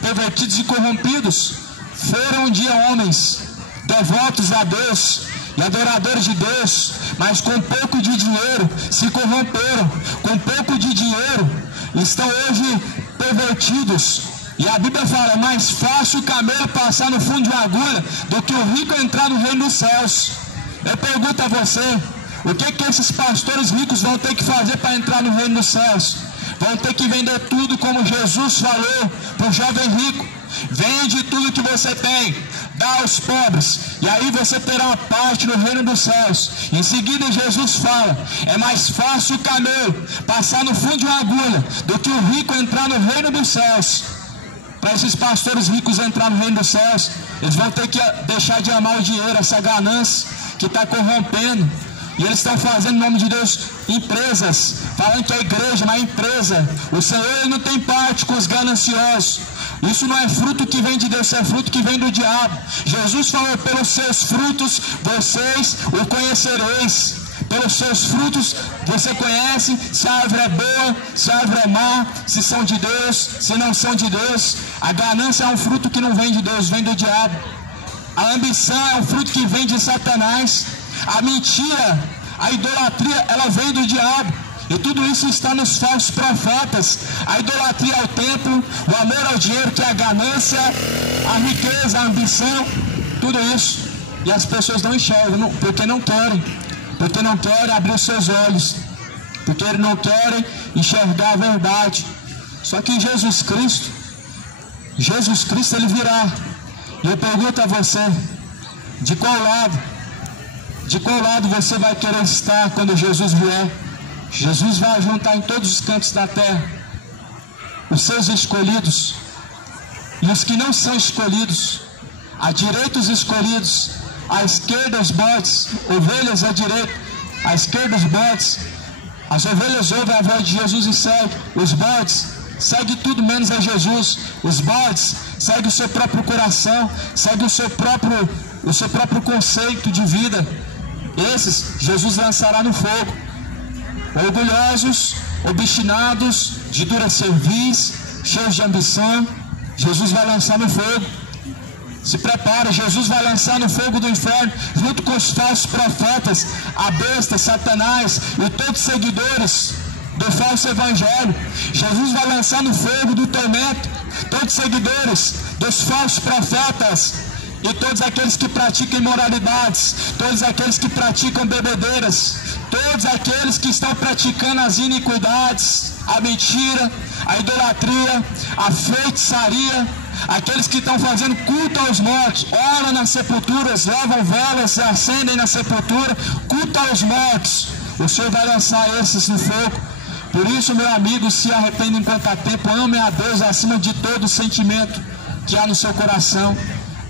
pervertidos e corrompidos foram um dia homens devotos a Deus e adoradores de Deus, mas com pouco de dinheiro se corromperam, com pouco de dinheiro estão hoje pervertidos. E a Bíblia fala, é mais fácil o camelo passar no fundo de uma agulha do que o rico entrar no reino dos céus. Eu pergunto a você, o que esses pastores ricos vão ter que fazer para entrar no reino dos céus? Vão ter que vender tudo, como Jesus falou para o jovem rico. Vende tudo que você tem, dá aos pobres, e aí você terá uma parte no reino dos céus. Em seguida Jesus fala, é mais fácil o camelo passar no fundo de uma agulha do que o rico entrar no reino dos céus. Para esses pastores ricos entrar no reino dos céus, eles vão ter que deixar de amar o dinheiro, essa ganância que está corrompendo. E eles estão fazendo, em nome de Deus, empresas, falando que é igreja, mas é empresa. O Senhor ele não tem parte com os gananciosos. Isso não é fruto que vem de Deus, isso é fruto que vem do diabo. Jesus falou, pelos seus frutos vocês o conhecereis. Pelos seus frutos você conhece se a árvore é boa, se a árvore é má, se são de Deus, se não são de Deus. A ganância é um fruto que não vem de Deus, vem do diabo. A ambição é um fruto que vem de Satanás. A mentira, a idolatria, ela vem do diabo. E tudo isso está nos falsos profetas. A idolatria ao templo, o amor ao dinheiro, que é a ganância, a riqueza, a ambição, tudo isso. E as pessoas não enxergam, porque não querem. Porque não querem abrir os seus olhos, porque eles não querem enxergar a verdade. Só que Jesus Cristo ele virá. E eu pergunto a você, de qual lado você vai querer estar quando Jesus vier? Jesus vai juntar em todos os cantos da terra os seus escolhidos e os que não são escolhidos, à direita os escolhidos, à esquerda os bodes, ovelhas à direita, à esquerda os bodes. As ovelhas ouvem a voz de Jesus e seguem. Os bodes seguem tudo menos a Jesus. Os bodes seguem o seu próprio coração, seguem o seu próprio conceito de vida. Esses Jesus lançará no fogo. Orgulhosos, obstinados, de dura cerviz, cheios de ambição, Jesus vai lançar no fogo. Se prepara, Jesus vai lançar no fogo do inferno, junto com os falsos profetas, a besta, Satanás e todos os seguidores do falso evangelho. Jesus vai lançar no fogo do tormento todos os seguidores dos falsos profetas e todos aqueles que praticam imoralidades, todos aqueles que praticam bebedeiras, todos aqueles que estão praticando as iniquidades, a mentira, a idolatria, a feitiçaria, aqueles que estão fazendo culto aos mortos, oram nas sepulturas, levam velas, acendem na sepultura, culto aos mortos. o Senhor vai lançar esses no fogo. Por isso, meu amigo, se arrependa enquanto há tempo, ame a Deus acima de todo sentimento que há no seu coração,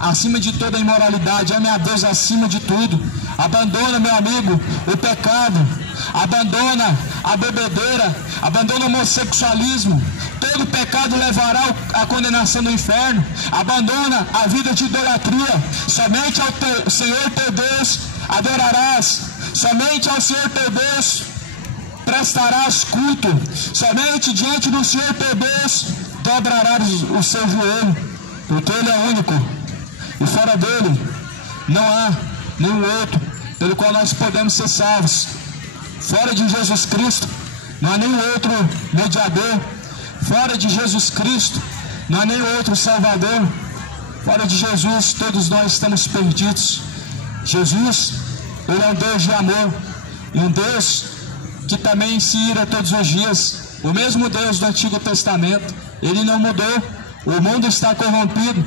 acima de toda imoralidade, ame a Deus acima de tudo. Abandona, meu amigo, o pecado, abandona a bebedeira, abandona o homossexualismo. Todo pecado levará à condenação do inferno. Abandona a vida de idolatria. Somente ao Senhor teu Deus adorarás. Somente ao Senhor teu Deus prestarás culto. Somente diante do Senhor teu Deus dobrarás o seu joelho, porque Ele é único, e fora dele não há nenhum outro pelo qual nós podemos ser salvos. Fora de Jesus Cristo não há nenhum outro mediador. Fora de Jesus Cristo não há nenhum outro Salvador. Fora de Jesus todos nós estamos perdidos. Jesus, Ele é um Deus de amor, e um Deus que também se ira todos os dias. O mesmo Deus do Antigo Testamento, Ele não mudou. O mundo está corrompido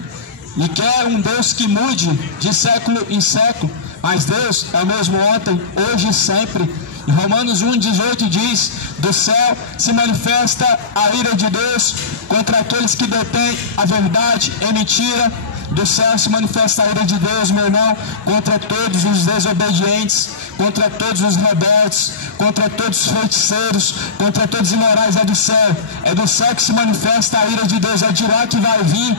e quer um Deus que mude de século em século, mas Deus é o mesmo ontem, hoje e sempre. Em Romanos 1,18 diz: do céu se manifesta a ira de Deus contra aqueles que detêm a verdade em mentira. Do céu se manifesta a ira de Deus, meu irmão, contra todos os desobedientes, contra todos os rebeldes, contra todos os feiticeiros, contra todos os imorais. É do céu que se manifesta a ira de Deus. É de lá que vai vir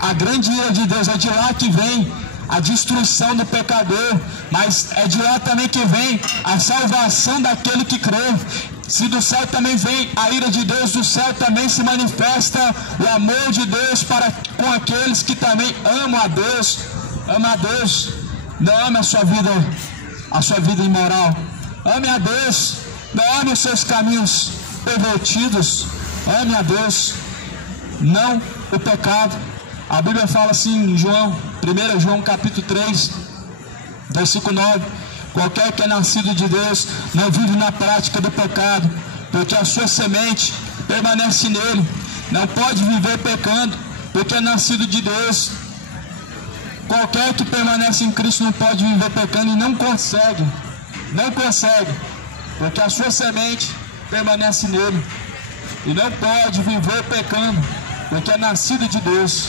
a grande ira de Deus, é de lá que vem a destruição do pecador, mas é de lá também que vem a salvação daquele que crê. Se do céu também vem a ira de Deus, do céu também se manifesta o amor de Deus para com aqueles que também amam a Deus. Ama a Deus, não ame a sua vida imoral. Ame a Deus, não ame os seus caminhos pervertidos. Ame a Deus, não o pecado. A Bíblia fala assim em João, 1 João capítulo 3, versículo 9: qualquer que é nascido de Deus não vive na prática do pecado, porque a sua semente permanece nele. Não pode viver pecando, porque é nascido de Deus. Qualquer que permanece em Cristo não pode viver pecando e não consegue, porque a sua semente permanece nele. E não pode viver pecando, porque é nascido de Deus.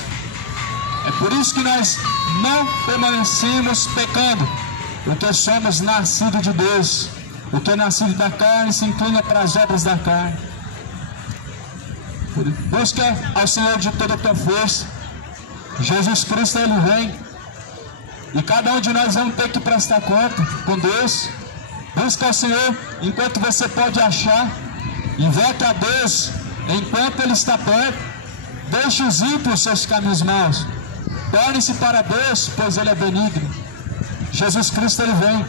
É por isso que nós não permanecemos pecando, porque somos nascidos de Deus. O que é nascido da carne se inclina para as obras da carne. Busca ao Senhor de toda a tua força. Jesus Cristo, Ele vem, e cada um de nós vamos ter que prestar conta com Deus. Busca ao Senhor enquanto você pode achar. Invoca a Deus enquanto Ele está perto. Deixe os ímpios seus caminhos maus. Torne-se para Deus, pois Ele é benigno. Jesus Cristo, Ele vem.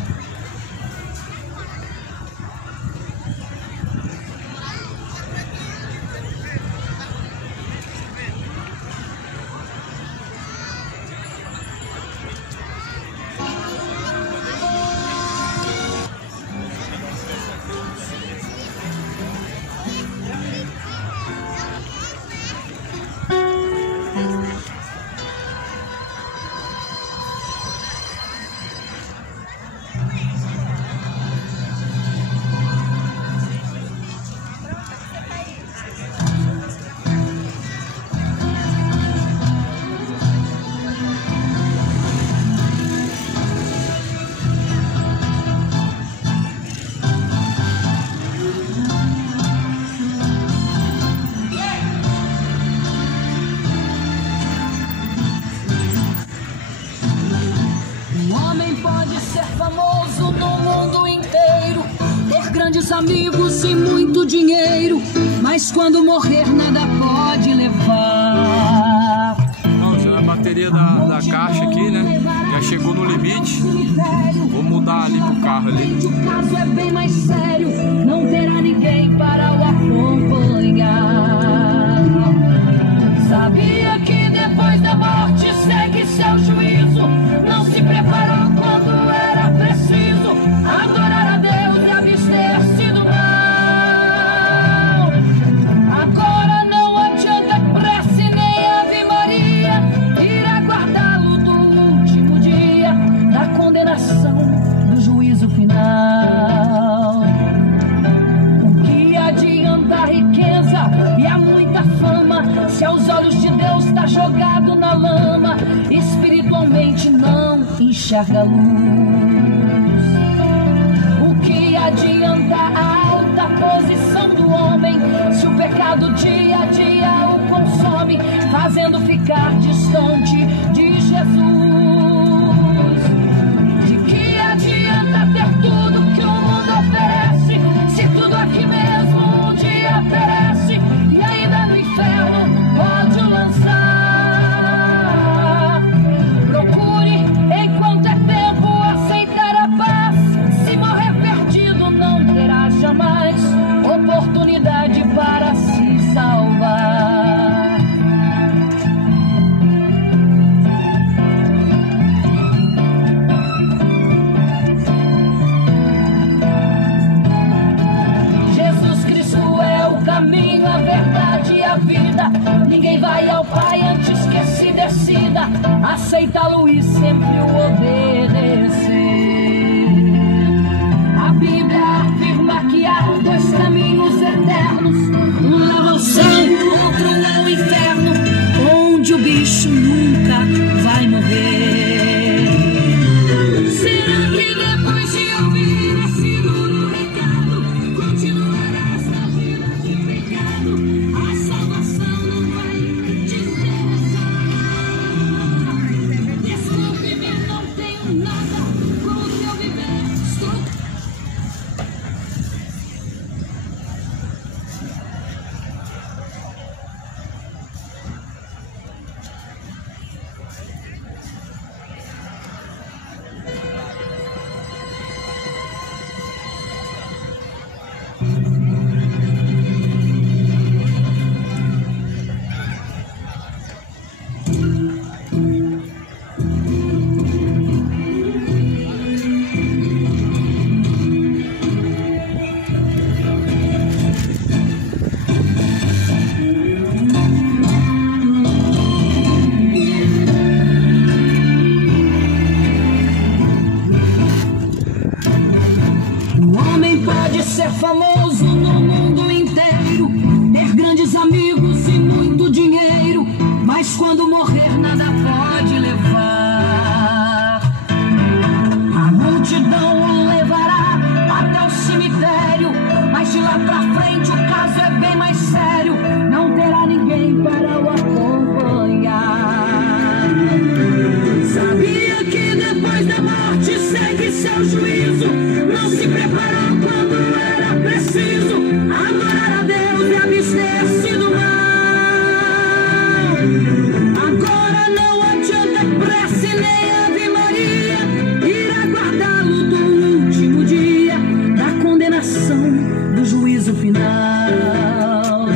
Famoso no mundo inteiro, ter grandes amigos e muito dinheiro, mas quando morrer nada pode levar. Não, já a bateria da caixa aqui, né? Já chegou no limite. Vou mudar ali pro carro ali. O caso é bem mais sério, não terá ninguém para o acompanhar. Sabia que depois da morte segue seu juízo? Não se preparou quando era preciso adorar a Deus e abster-se do mal. Agora não adianta prece nem Ave Maria, irá guardá-lo do último dia da condenação do juízo final. espiritualmente não enxerga a luz. O que adianta a alta posição do homem se o pecado dia a dia o consome, fazendo ficar distante de Jesus? De que adianta ter tudo que o mundo oferece, se tudo aqui mesmo um dia perece e ainda no inferno pode lançar? Procure enquanto é tempo aceitar a paz. Se morrer perdido não terá jamais oportunidade para se salvar. Jesus Cristo é o caminho, a verdade e a vida. Ninguém vai ao Pai antes que se decida aceitá-lo e sempre o obedecer. A Bíblia afirma que há dois caminhos eternos, um leva ao céu, outro ao inferno, onde o bicho nunca vai morrer. Será que depois de ouvir esse duro recado, continuarás na vida de pecado? A salvação não vai te interessar. Desculpe-me, não tenho nada com o que eu viver. Estou ser famoso no mundo inteiro, ter grandes amigos e muito dinheiro, mas quando morrer nada pode levar. A multidão o levará até o cemitério, mas de lá pra frente o caso é bem mais sério, não terá ninguém para o acompanhar. Sabia que depois da morte segue seu juízo? Não se preparou quando era preciso adorar a Deus e abster-se do mal. Agora não adianta prece nem Ave Maria, irá guardá-lo do último dia, da condenação do juízo final.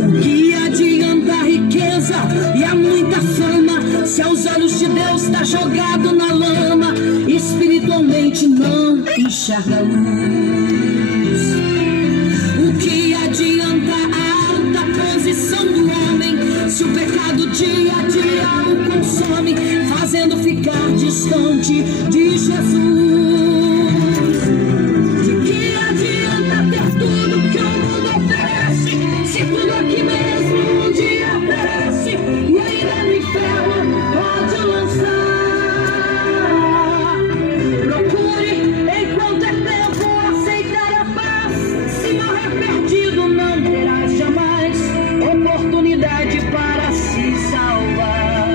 O que adianta a riqueza e a muita fama, se aos olhos de Deus está jogado na lama, espiritualmente não enxerga a luz? O que adianta a alta posição do homem, se o pecado dia a dia o consome, fazendo ficar distante de Jesus? De que adianta ter tudo que o mundo oferece, se tudo aqui mesmo um dia perece e ainda no inferno pode lançar? Procure enquanto é tempo aceitar a paz. Se morrer perdido não terá jamais oportunidade para se salvar.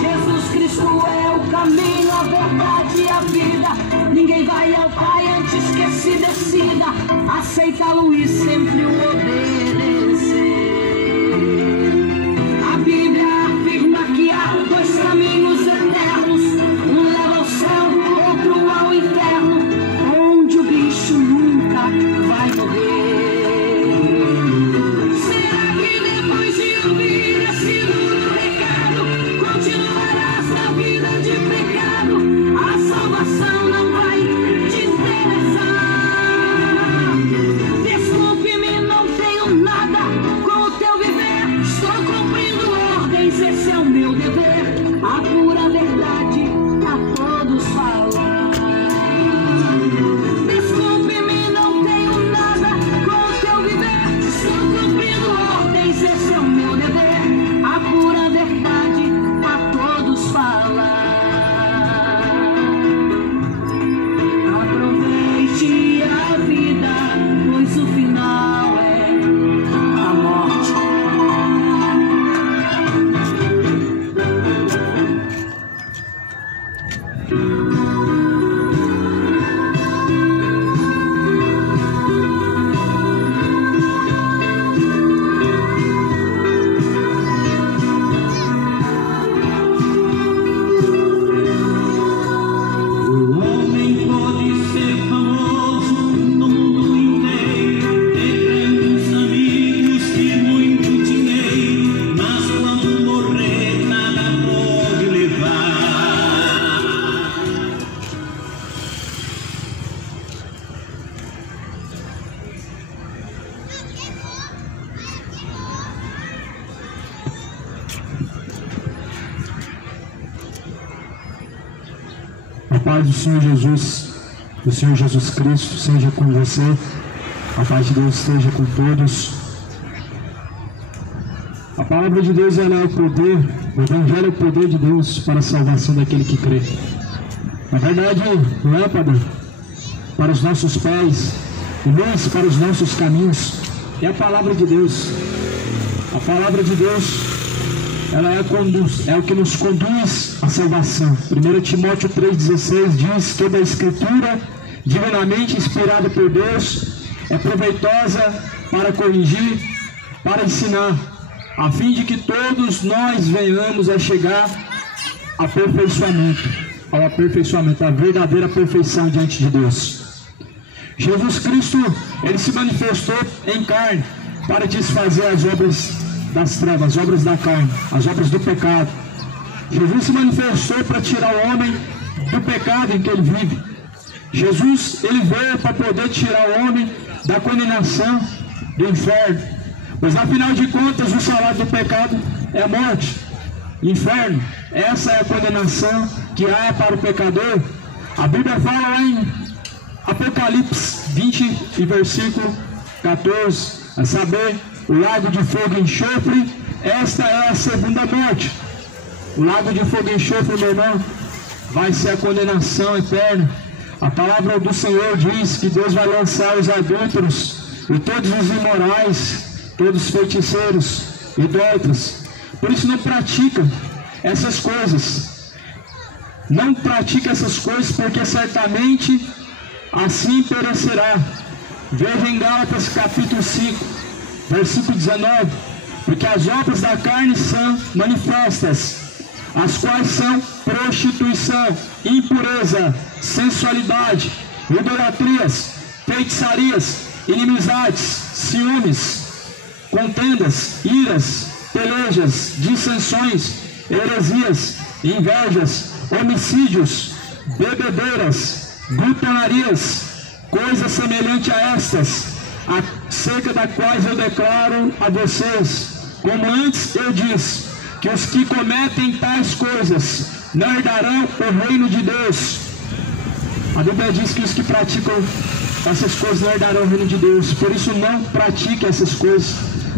Jesus Cristo é o caminho, a verdade e a vida. Ninguém vai ao Pai antes que se decida aceitá-lo e sempre o obedecer. A Bíblia afirma que há dois caminhos eternos, um leva ao céu, outro ao inferno, onde o bicho nunca vai morrer. Será que depois de ouvir esse duro recado, continuarás na vida de pecado? A salvação não vai te interessar. Desculpe-me, não tenho nada paz do Senhor Jesus Cristo seja com você. A paz de Deus esteja com todos. A palavra de Deus, ela é o poder, o Evangelho é o poder de Deus para a salvação daquele que crê. Na verdade, lâmpada para os nossos pés e luz para os nossos caminhos é a palavra de Deus. A palavra de Deus, ela é o que nos conduz à salvação. 1 Timóteo 3,16 diz que toda a Escritura, divinamente inspirada por Deus, é proveitosa para corrigir, para ensinar, a fim de que todos nós venhamos a chegar ao aperfeiçoamento, a verdadeira perfeição diante de Deus. Jesus Cristo, ele se manifestou em carne para desfazer as obras das trevas, as obras da carne, as obras do pecado. Jesus se manifestou para tirar o homem do pecado em que ele vive. Jesus, ele veio para poder tirar o homem da condenação do inferno. Pois afinal de contas, o salário do pecado é a morte, inferno. Essa é a condenação que há para o pecador. A Bíblia fala lá em Apocalipse 20 e versículo 14, a saber, o lago de fogo e enxofre, esta é a segunda morte. O lago de fogo e enxofre, meu irmão, vai ser a condenação eterna. A palavra do Senhor diz que Deus vai lançar os adúlteros e todos os imorais, todos os feiticeiros, idólatras. Por isso não pratica essas coisas. Não pratica essas coisas, porque certamente assim perecerá. Veja em Gálatas capítulo 5, versículo 19. Porque as obras da carne são manifestas, as quais são prostituição, impureza, sensualidade, idolatrias, feitiçarias, inimizades, ciúmes, contendas, iras, pelejas, dissensões, heresias, invejas, homicídios, bebedeiras, glutonarias, coisas semelhantes a estas, acerca das quais eu declaro a vocês, como antes eu disse, que os que cometem tais coisas não herdarão o reino de Deus. A Bíblia diz que os que praticam essas coisas não herdarão o reino de Deus. Por isso não pratique essas coisas.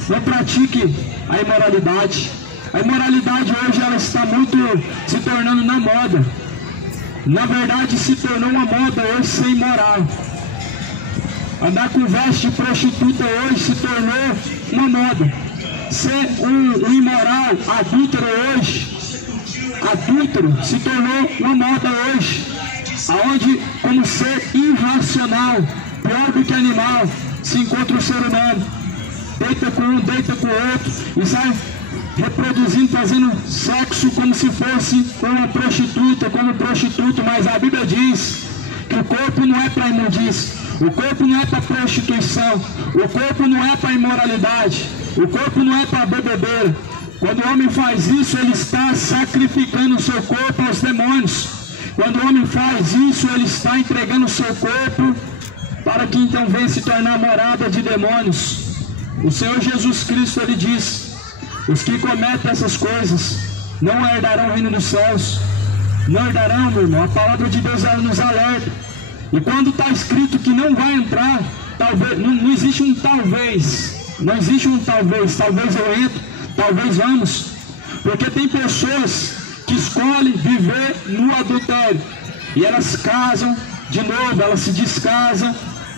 Não pratique a imoralidade. A imoralidade hoje ela está muito se tornando na moda. Na verdade se tornou uma moda hoje ser imoral. Andar com veste de prostituta hoje se tornou uma moda. Ser um imoral, adúltero hoje, adúltero se tornou uma moda hoje, aonde como ser irracional, pior do que animal, se encontra o ser humano, deita com um, deita com o outro, e sai reproduzindo, fazendo sexo como se fosse com uma prostituta, como prostituto, mas a Bíblia diz que o corpo não é para imundícia, o corpo não é para prostituição, o corpo não é para imoralidade, o corpo não é para bebedeira. Quando o homem faz isso, ele está sacrificando o seu corpo aos demônios. Quando o homem faz isso, ele está entregando o seu corpo para que então venha se tornar morada de demônios. O Senhor Jesus Cristo, ele diz, os que cometem essas coisas não herdarão o reino dos céus. Não herdarão, meu irmão. A palavra de Deus, ela nos alerta. E quando está escrito que não vai entrar, talvez, não existe um talvez. Não existe um talvez eu entro, talvez vamos. Porque tem pessoas que escolhem viver no adultério. E elas casam de novo, elas se descasam,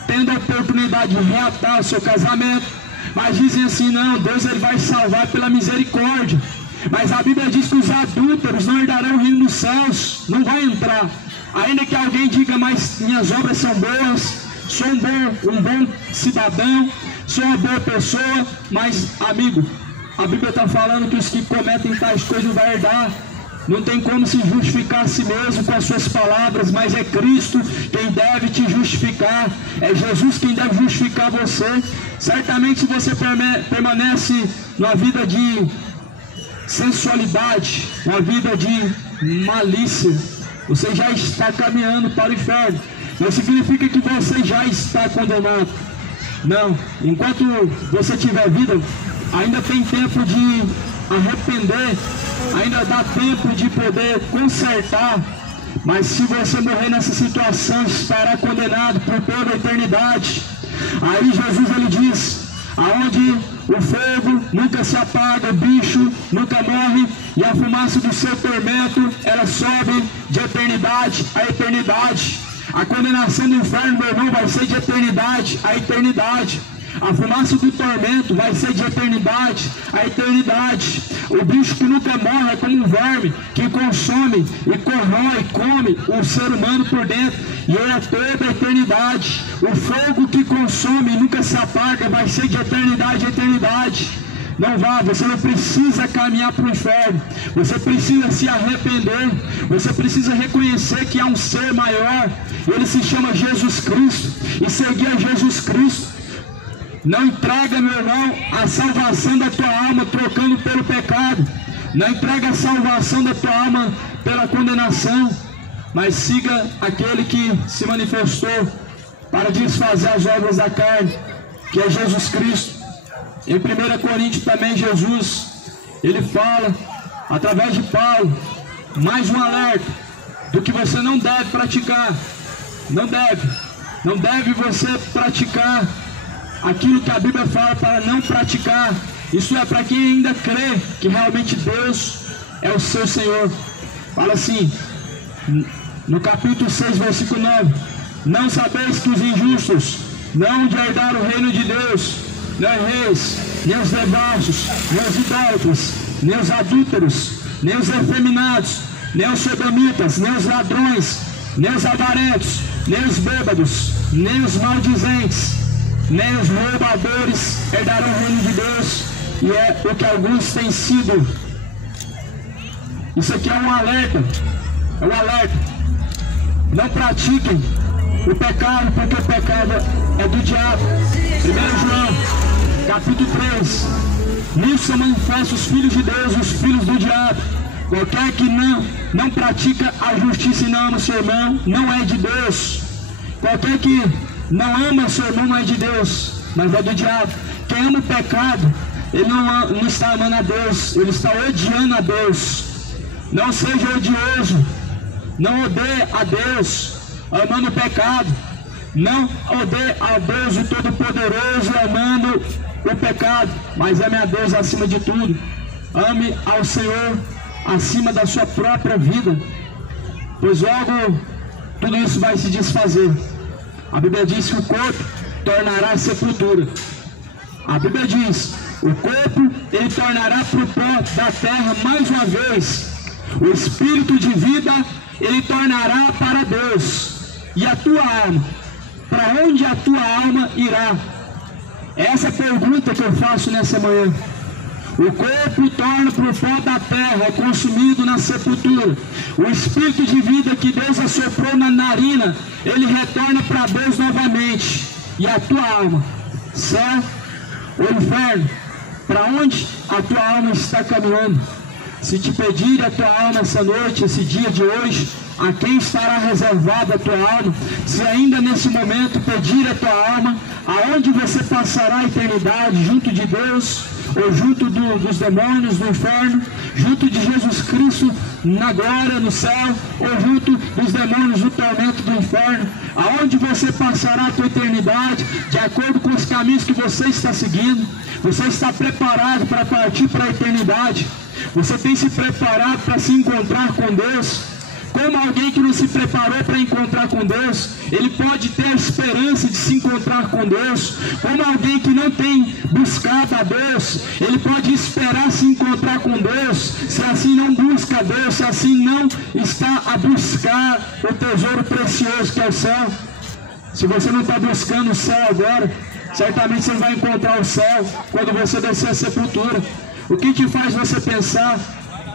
tendo a oportunidade de reatar o seu casamento. Mas dizem assim, não, Deus ele vai salvar pela misericórdia. Mas a Bíblia diz que os adúlteros não herdarão o reino dos céus, não vai entrar. Ainda que alguém diga, mas minhas obras são boas, sou um bom cidadão, sou uma boa pessoa, mas amigo, a Bíblia está falando que os que cometem tais coisas vão herdar. Não tem como se justificar a si mesmo com as suas palavras, mas é Cristo quem deve te justificar, é Jesus quem deve justificar você. Certamente se você permanece numa vida de sensualidade, uma vida de malícia, você já está caminhando para o inferno. Não significa que você já está condenado. Não, enquanto você tiver vida, ainda tem tempo de arrepender, ainda dá tempo de poder consertar, Mas se você morrer nessa situação, estará condenado por toda a eternidade. Aí Jesus ele diz: aonde o fogo nunca se apaga, o bicho nunca morre, e a fumaça do seu tormento, ela sobe de eternidade a eternidade. A condenação do inferno, meu irmão, vai ser de eternidade a eternidade. A fumaça do tormento vai ser de eternidade a eternidade. O bicho que nunca morre é como um verme que consome e corrói, come o ser humano por dentro, e é toda a eternidade. O fogo que consome e nunca se apaga vai ser de eternidade a eternidade. Não vá, você não precisa caminhar para o inferno, você precisa se arrepender, você precisa reconhecer que há um ser maior, ele se chama Jesus Cristo, e seguir a Jesus Cristo. Não entrega, meu irmão, a salvação da tua alma trocando pelo pecado, não entrega a salvação da tua alma pela condenação, mas siga aquele que se manifestou para desfazer as obras da carne, que é Jesus Cristo. Em 1 Coríntios também Jesus, ele fala, através de Paulo, mais um alerta do que você não deve praticar. Não deve você praticar aquilo que a Bíblia fala para não praticar. Isso é para quem ainda crê que realmente Deus é o seu Senhor. Fala assim, no capítulo 6, versículo 9: não sabeis que os injustos não de herdar o reino de Deus, nem reis, nem os devassos, nem os idólatras, nem os adúlteros, nem os efeminados, nem os sodomitas, nem os ladrões, nem os avarentos, nem os bêbados, nem os maldizentes, nem os roubadores herdarão o reino de Deus. E é o que alguns têm sido. Isso aqui é um alerta. É um alerta. Não pratiquem o pecado, porque o pecado é do diabo. 1 João capítulo 3: nisso são manifestos os filhos de Deus e os filhos do diabo. Qualquer que não pratica a justiça e não ama seu irmão, não é de Deus. Qualquer que não ama seu irmão não é de Deus, mas é do diabo. Quem ama o pecado, ele não está amando a Deus, ele está odiando a Deus. Não seja odioso, não odeie a Deus amando o pecado. Não odeie a Deus o Todo-Poderoso amando o pecado, mas ame a Deus acima de tudo. Ame ao Senhor acima da sua própria vida, pois logo tudo isso vai se desfazer. A Bíblia diz que o corpo tornará sepultura. A Bíblia diz, o corpo ele tornará para o pó da terra mais uma vez. O espírito de vida ele tornará para Deus. E a tua alma, para onde a tua alma irá? Essa é a pergunta que eu faço nessa manhã. O corpo torna para o pó da terra, é consumido na sepultura. O espírito de vida que Deus assoprou na narina, ele retorna para Deus novamente. E a tua alma, céu ou inferno? Para onde a tua alma está caminhando? Se te pedir a tua alma essa noite, esse dia de hoje, a quem estará reservada a tua alma? Se ainda nesse momento pedir a tua alma, aonde você passará a eternidade? Junto de Deus, ou junto dos demônios do inferno, junto de Jesus Cristo na glória no céu, ou junto dos demônios do tormento do inferno? Aonde você passará a tua eternidade? De acordo com os caminhos que você está seguindo? Você está preparado para partir para a eternidade? Você tem se preparado para se encontrar com Deus? Como alguém que não se preparou para encontrar com Deus, ele pode ter a esperança de se encontrar com Deus? Como alguém que não tem buscado a Deus, ele pode esperar se encontrar com Deus, se assim não busca a Deus, se assim não está a buscar o tesouro precioso que é o céu? Se você não está buscando o céu agora, certamente você vai encontrar o céu quando você descer a sepultura. O que te faz você pensar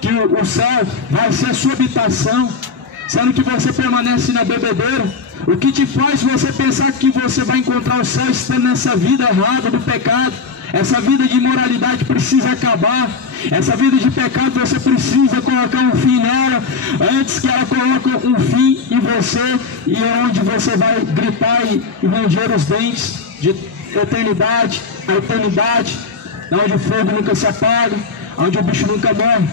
que o céu vai ser a sua habitação, sendo que você permanece na bebedeira? O que te faz você pensar que você vai encontrar o céu estando nessa vida errada do pecado? Essa vida de imoralidade precisa acabar. Essa vida de pecado você precisa colocar um fim nela, antes que ela coloque um fim em você, e é onde você vai gritar e ranger os dentes de eternidade a eternidade, onde o fogo nunca se apaga, onde o bicho nunca morre.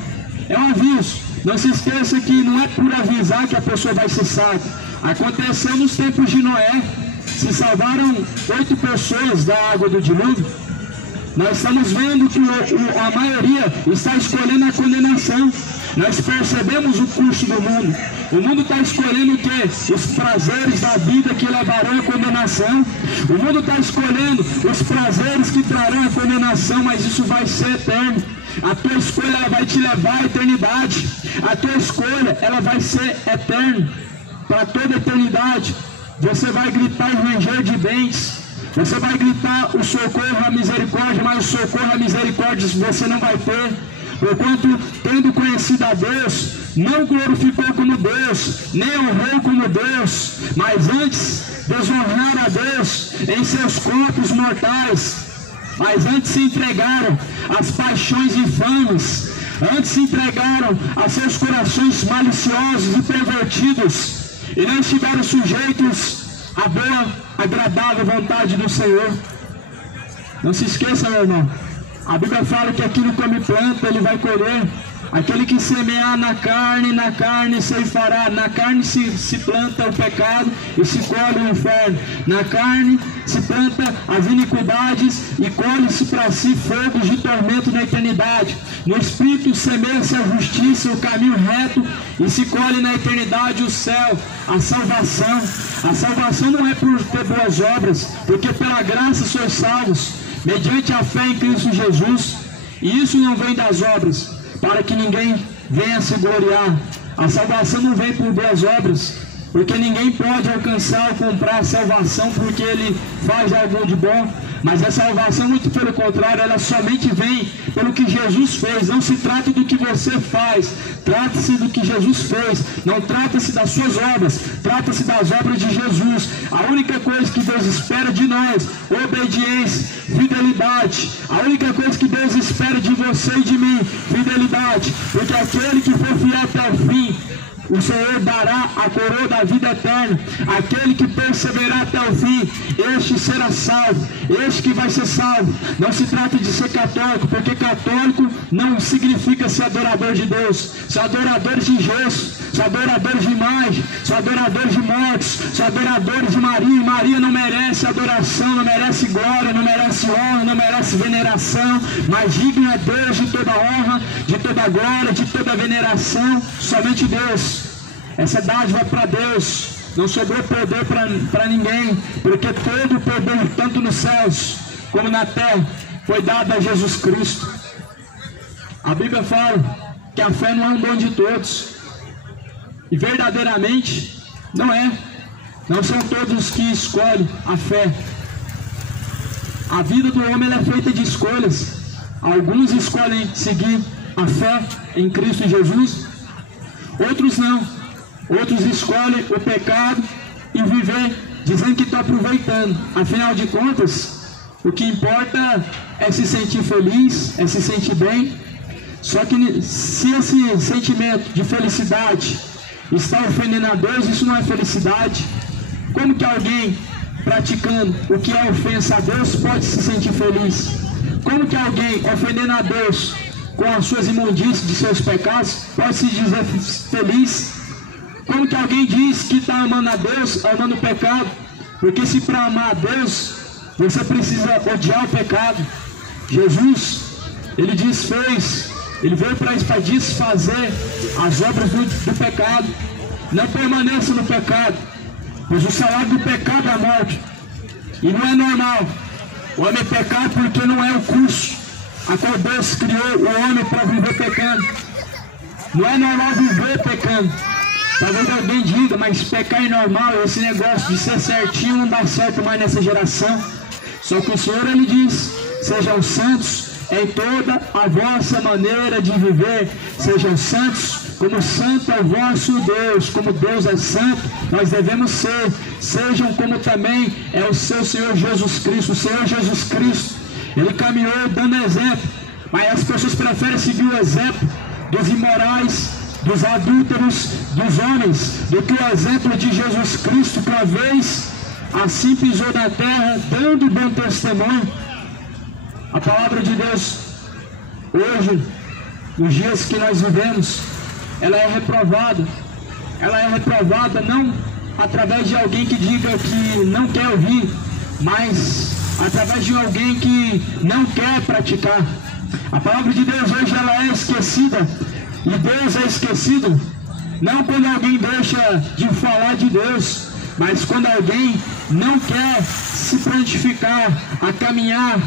É um aviso Não se esqueça que não é por avisar que a pessoa vai ser salva. Aconteceu nos tempos de Noé. Se salvaram 8 pessoas da água do dilúvio. Nós estamos vendo que a maioria está escolhendo a condenação. Nós percebemos o curso do mundo. O mundo está escolhendo o quê? Os prazeres da vida que levarão à condenação. O mundo está escolhendo os prazeres que trarão a condenação, mas isso vai ser eterno. A tua escolha ela vai te levar à eternidade. A tua escolha ela vai ser eterna para toda a eternidade. Você vai gritar e ranger de dentes. Você vai gritar o socorro, a misericórdia, mas o socorro, a misericórdia você não vai ter. Porquanto, tendo conhecido a Deus, não glorificou como Deus, nem honrou como Deus, mas antes desonraram a Deus em seus corpos mortais. Mas antes se entregaram às paixões infames, antes se entregaram a seus corações maliciosos e pervertidos, e não estiveram sujeitos à boa, agradável vontade do Senhor. Não se esqueça, meu irmão, a Bíblia fala que aquilo que come planta, ele vai colher. Aquele que semear na carne ceifará. Na carne se planta o pecado e se colhe o inferno. Na carne se planta as iniquidades e colhe-se para si fogos de tormento na eternidade. No Espírito semeia-se a justiça, o caminho reto, e se colhe na eternidade o céu, a salvação. A salvação não é por ter boas obras, porque pela graça sois salvos, mediante a fé em Cristo Jesus. E isso não vem das obras, para que ninguém venha se gloriar. A salvação não vem por boas obras, porque ninguém pode alcançar ou comprar a salvação porque ele faz algo de bom. Mas a salvação, muito pelo contrário, ela somente vem pelo que Jesus fez. Não se trata do que você faz, trata-se do que Jesus fez. Não trata-se das suas obras, trata-se das obras de Jesus. A única coisa que Deus espera de nós, obediência, fidelidade. A única coisa que Deus espera de você e de mim, fidelidade. Porque aquele que for fiel até o fim, o Senhor dará a coroa da vida eterna. Aquele que perseverar até o fim, este será salvo. Este que vai ser salvo. Não se trata de ser católico, porque católico não significa ser adorador de Deus. São adoradores de Jesus, são adoradores de imagem, são adoradores de mortos, são adoradores de Maria. E Maria não merece adoração, não merece glória, não merece honra, não merece veneração. Mas digno é Deus de toda honra, de toda glória, de toda veneração. Somente Deus. Essa dádiva é para Deus. Não sobrou poder para ninguém, porque todo o poder, tanto nos céus como na terra, foi dado a Jesus Cristo. A Bíblia fala que a fé não é um dom de todos, e verdadeiramente não é. Não são todos que escolhem a fé. A vida do homem ela é feita de escolhas. Alguns escolhem seguir a fé em Cristo Jesus, outros não. Outros escolhem o pecado e viver dizendo que estão aproveitando. Afinal de contas, o que importa é se sentir feliz, é se sentir bem. Só que se esse sentimento de felicidade está ofendendo a Deus, isso não é felicidade. Como que alguém praticando o que é ofensa a Deus pode se sentir feliz? Como que alguém ofendendo a Deus com as suas imundícies de seus pecados pode se dizer feliz? Como que alguém diz que está amando a Deus, amando o pecado? Porque se para amar a Deus, você precisa odiar o pecado. Jesus, ele ele veio para desfazer as obras do pecado. Não permaneça no pecado, pois o salário do pecado é a morte. E não é normal o homem pecar, porque não é o curso a qual Deus criou o homem para viver pecando. Não é normal viver pecando. Talvez alguém diga, mas pecar é normal, esse negócio de ser certinho não dá certo mais nessa geração. Só que o Senhor, ele diz, sejam santos em toda a vossa maneira de viver. Sejam santos, como santo é o vosso Deus. Como Deus é santo, nós devemos ser. Sejam como também é o seu Senhor Jesus Cristo. O Senhor Jesus Cristo, ele caminhou dando exemplo, mas as pessoas preferem seguir o exemplo dos imorais, dos adúlteros, dos homens, do que o exemplo de Jesus Cristo, que uma vez assim pisou na terra, dando bom testemunho. A palavra de Deus, hoje, nos dias que nós vivemos, ela é reprovada. Ela é reprovada não através de alguém que diga que não quer ouvir, mas através de alguém que não quer praticar. A palavra de Deus hoje ela é esquecida, e Deus é esquecido não quando alguém deixa de falar de Deus, mas quando alguém não quer se prontificar a caminhar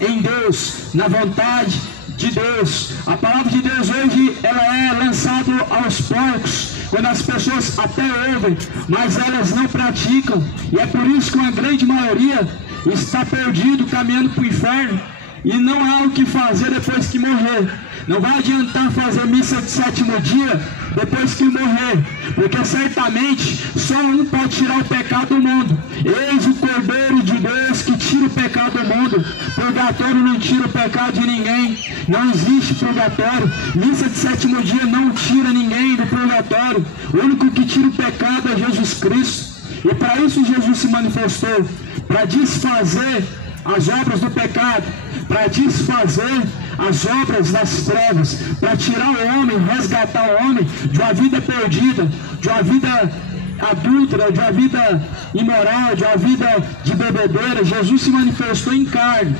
em Deus, na vontade de Deus. A palavra de Deus hoje ela é lançada aos porcos, quando as pessoas até ouvem, mas elas não praticam, e é por isso que uma grande maioria está perdido, caminhando para o inferno, e não há o que fazer depois que morrer. Não vai adiantar fazer missa de sétimo dia depois que morrer, porque certamente só um pode tirar o pecado do mundo. Eis o Cordeiro de Deus que tira o pecado do mundo. Purgatório não tira o pecado de ninguém, não existe purgatório. Missa de sétimo dia não tira ninguém do purgatório. O único que tira o pecado é Jesus Cristo, e para isso Jesus se manifestou, para desfazer as obras do pecado, para desfazer as obras das trevas, para tirar o homem, resgatar o homem de uma vida perdida, de uma vida adúltera, de uma vida imoral, de uma vida de bebedeira. Jesus se manifestou em carne,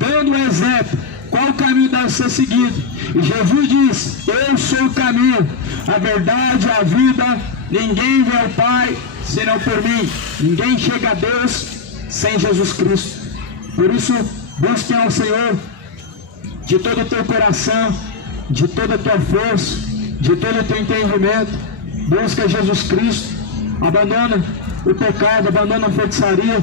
dando o exemplo, qual o caminho deve ser seguido. E Jesus diz: eu sou o caminho, a verdade, a vida, ninguém vê ao Pai senão por mim, ninguém chega a Deus sem Jesus Cristo. Por isso, busque ao Senhor de todo o teu coração, de toda a tua força, de todo o teu entendimento. Busca Jesus Cristo, abandona o pecado, abandona a feitiçaria,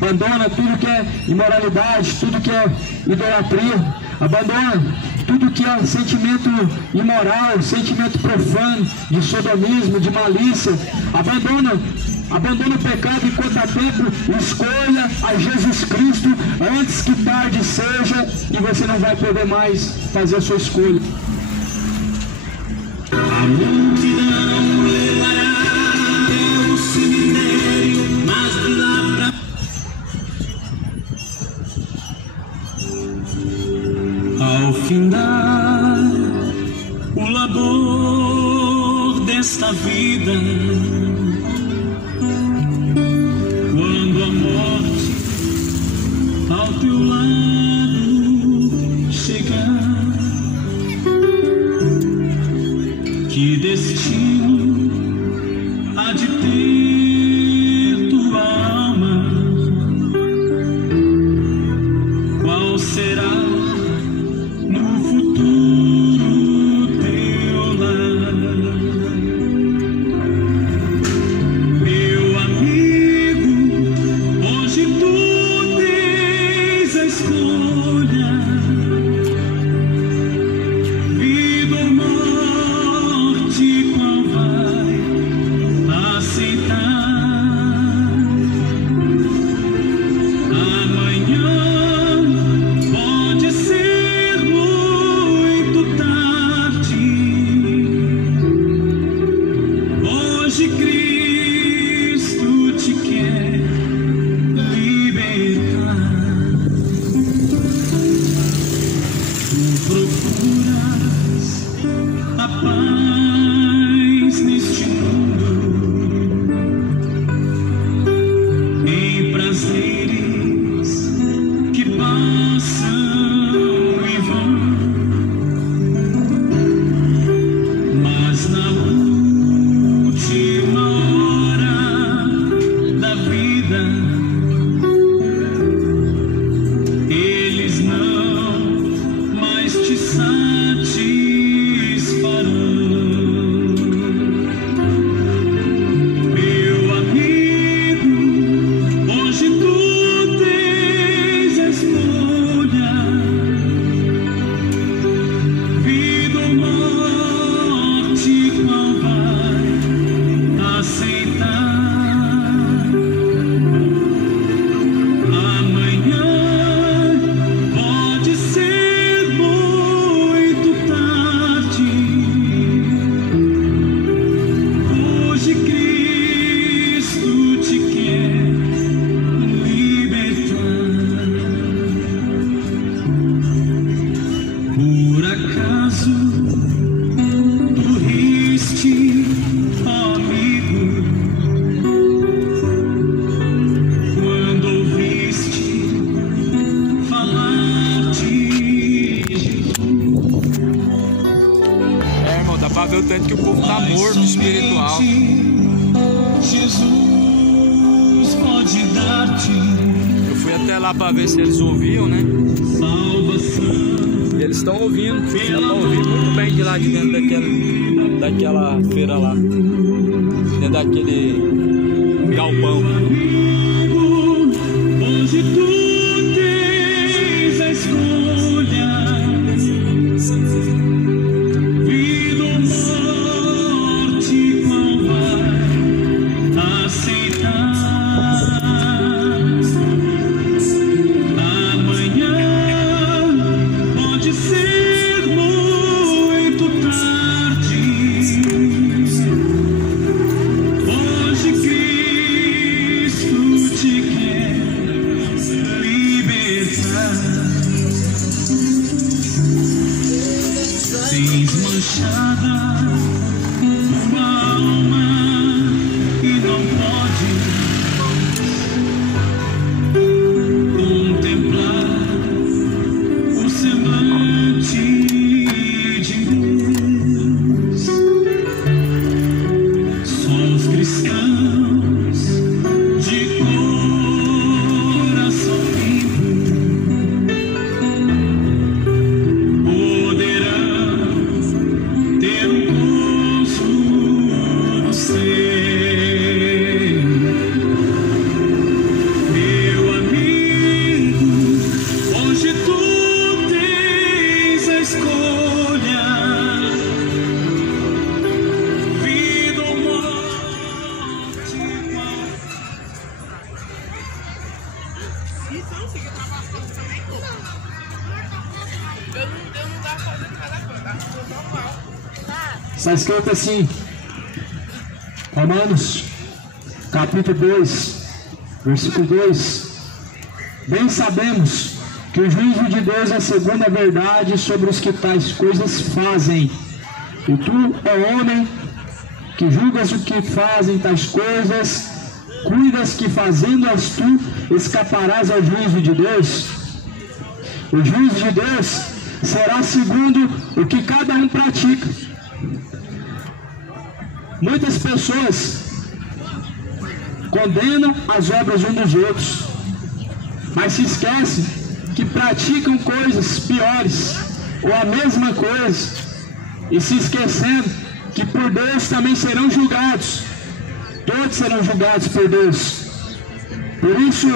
abandona tudo que é imoralidade, tudo que é idolatria, abandona tudo que é sentimento imoral, sentimento profano, de sodomismo, de malícia. Abandona o pecado enquanto há tempo, escolha a Jesus Cristo antes que tarde seja, e você não vai poder mais fazer a sua escolha. A multidão levará até o cemitério, mas de lá pra... Ao findar o labor desta vida, quando a morte ao teu lado chegar, que destino há de ter tua alma? Qual será no futuro teu lar? Meu amigo, hoje tu tens a está morto espiritual. Jesus pode dar-te Eu fui até lá para ver se eles ouviam, né? salvação. E eles estão ouvindo, já estão ouvindo muito bem de lá de dentro daquela feira lá, dentro daquele galpão. Hoje tu tens a escolha, vida ou morte, qual vai aceitar? Amanhã pode ser muito tarde. Hoje Cristo te quer libertar. Tens manchada tua alma e não pode contemplar o semblante de Deus. Só os cristãos de coração limpo poderão ter o gozo do céu. Meu amigo, hoje tu tens a escolha, vida ou morte, qual Está escrito assim, Romanos, capítulo 2, versículo 2. Bem sabemos que o juízo de Deus é a segunda verdade sobre os que tais coisas fazem. E tu, ó homem, que julgas o que fazem tais coisas, cuidas que fazendo-as tu, escaparás ao juízo de Deus? O juízo de Deus será segundo o que cada um pratica. Muitas pessoas condenam as obras uns dos outros, mas se esquecem que praticam coisas piores ou a mesma coisa, e se esquecendo que por Deus também serão julgados. Todos serão julgados por Deus. Por isso,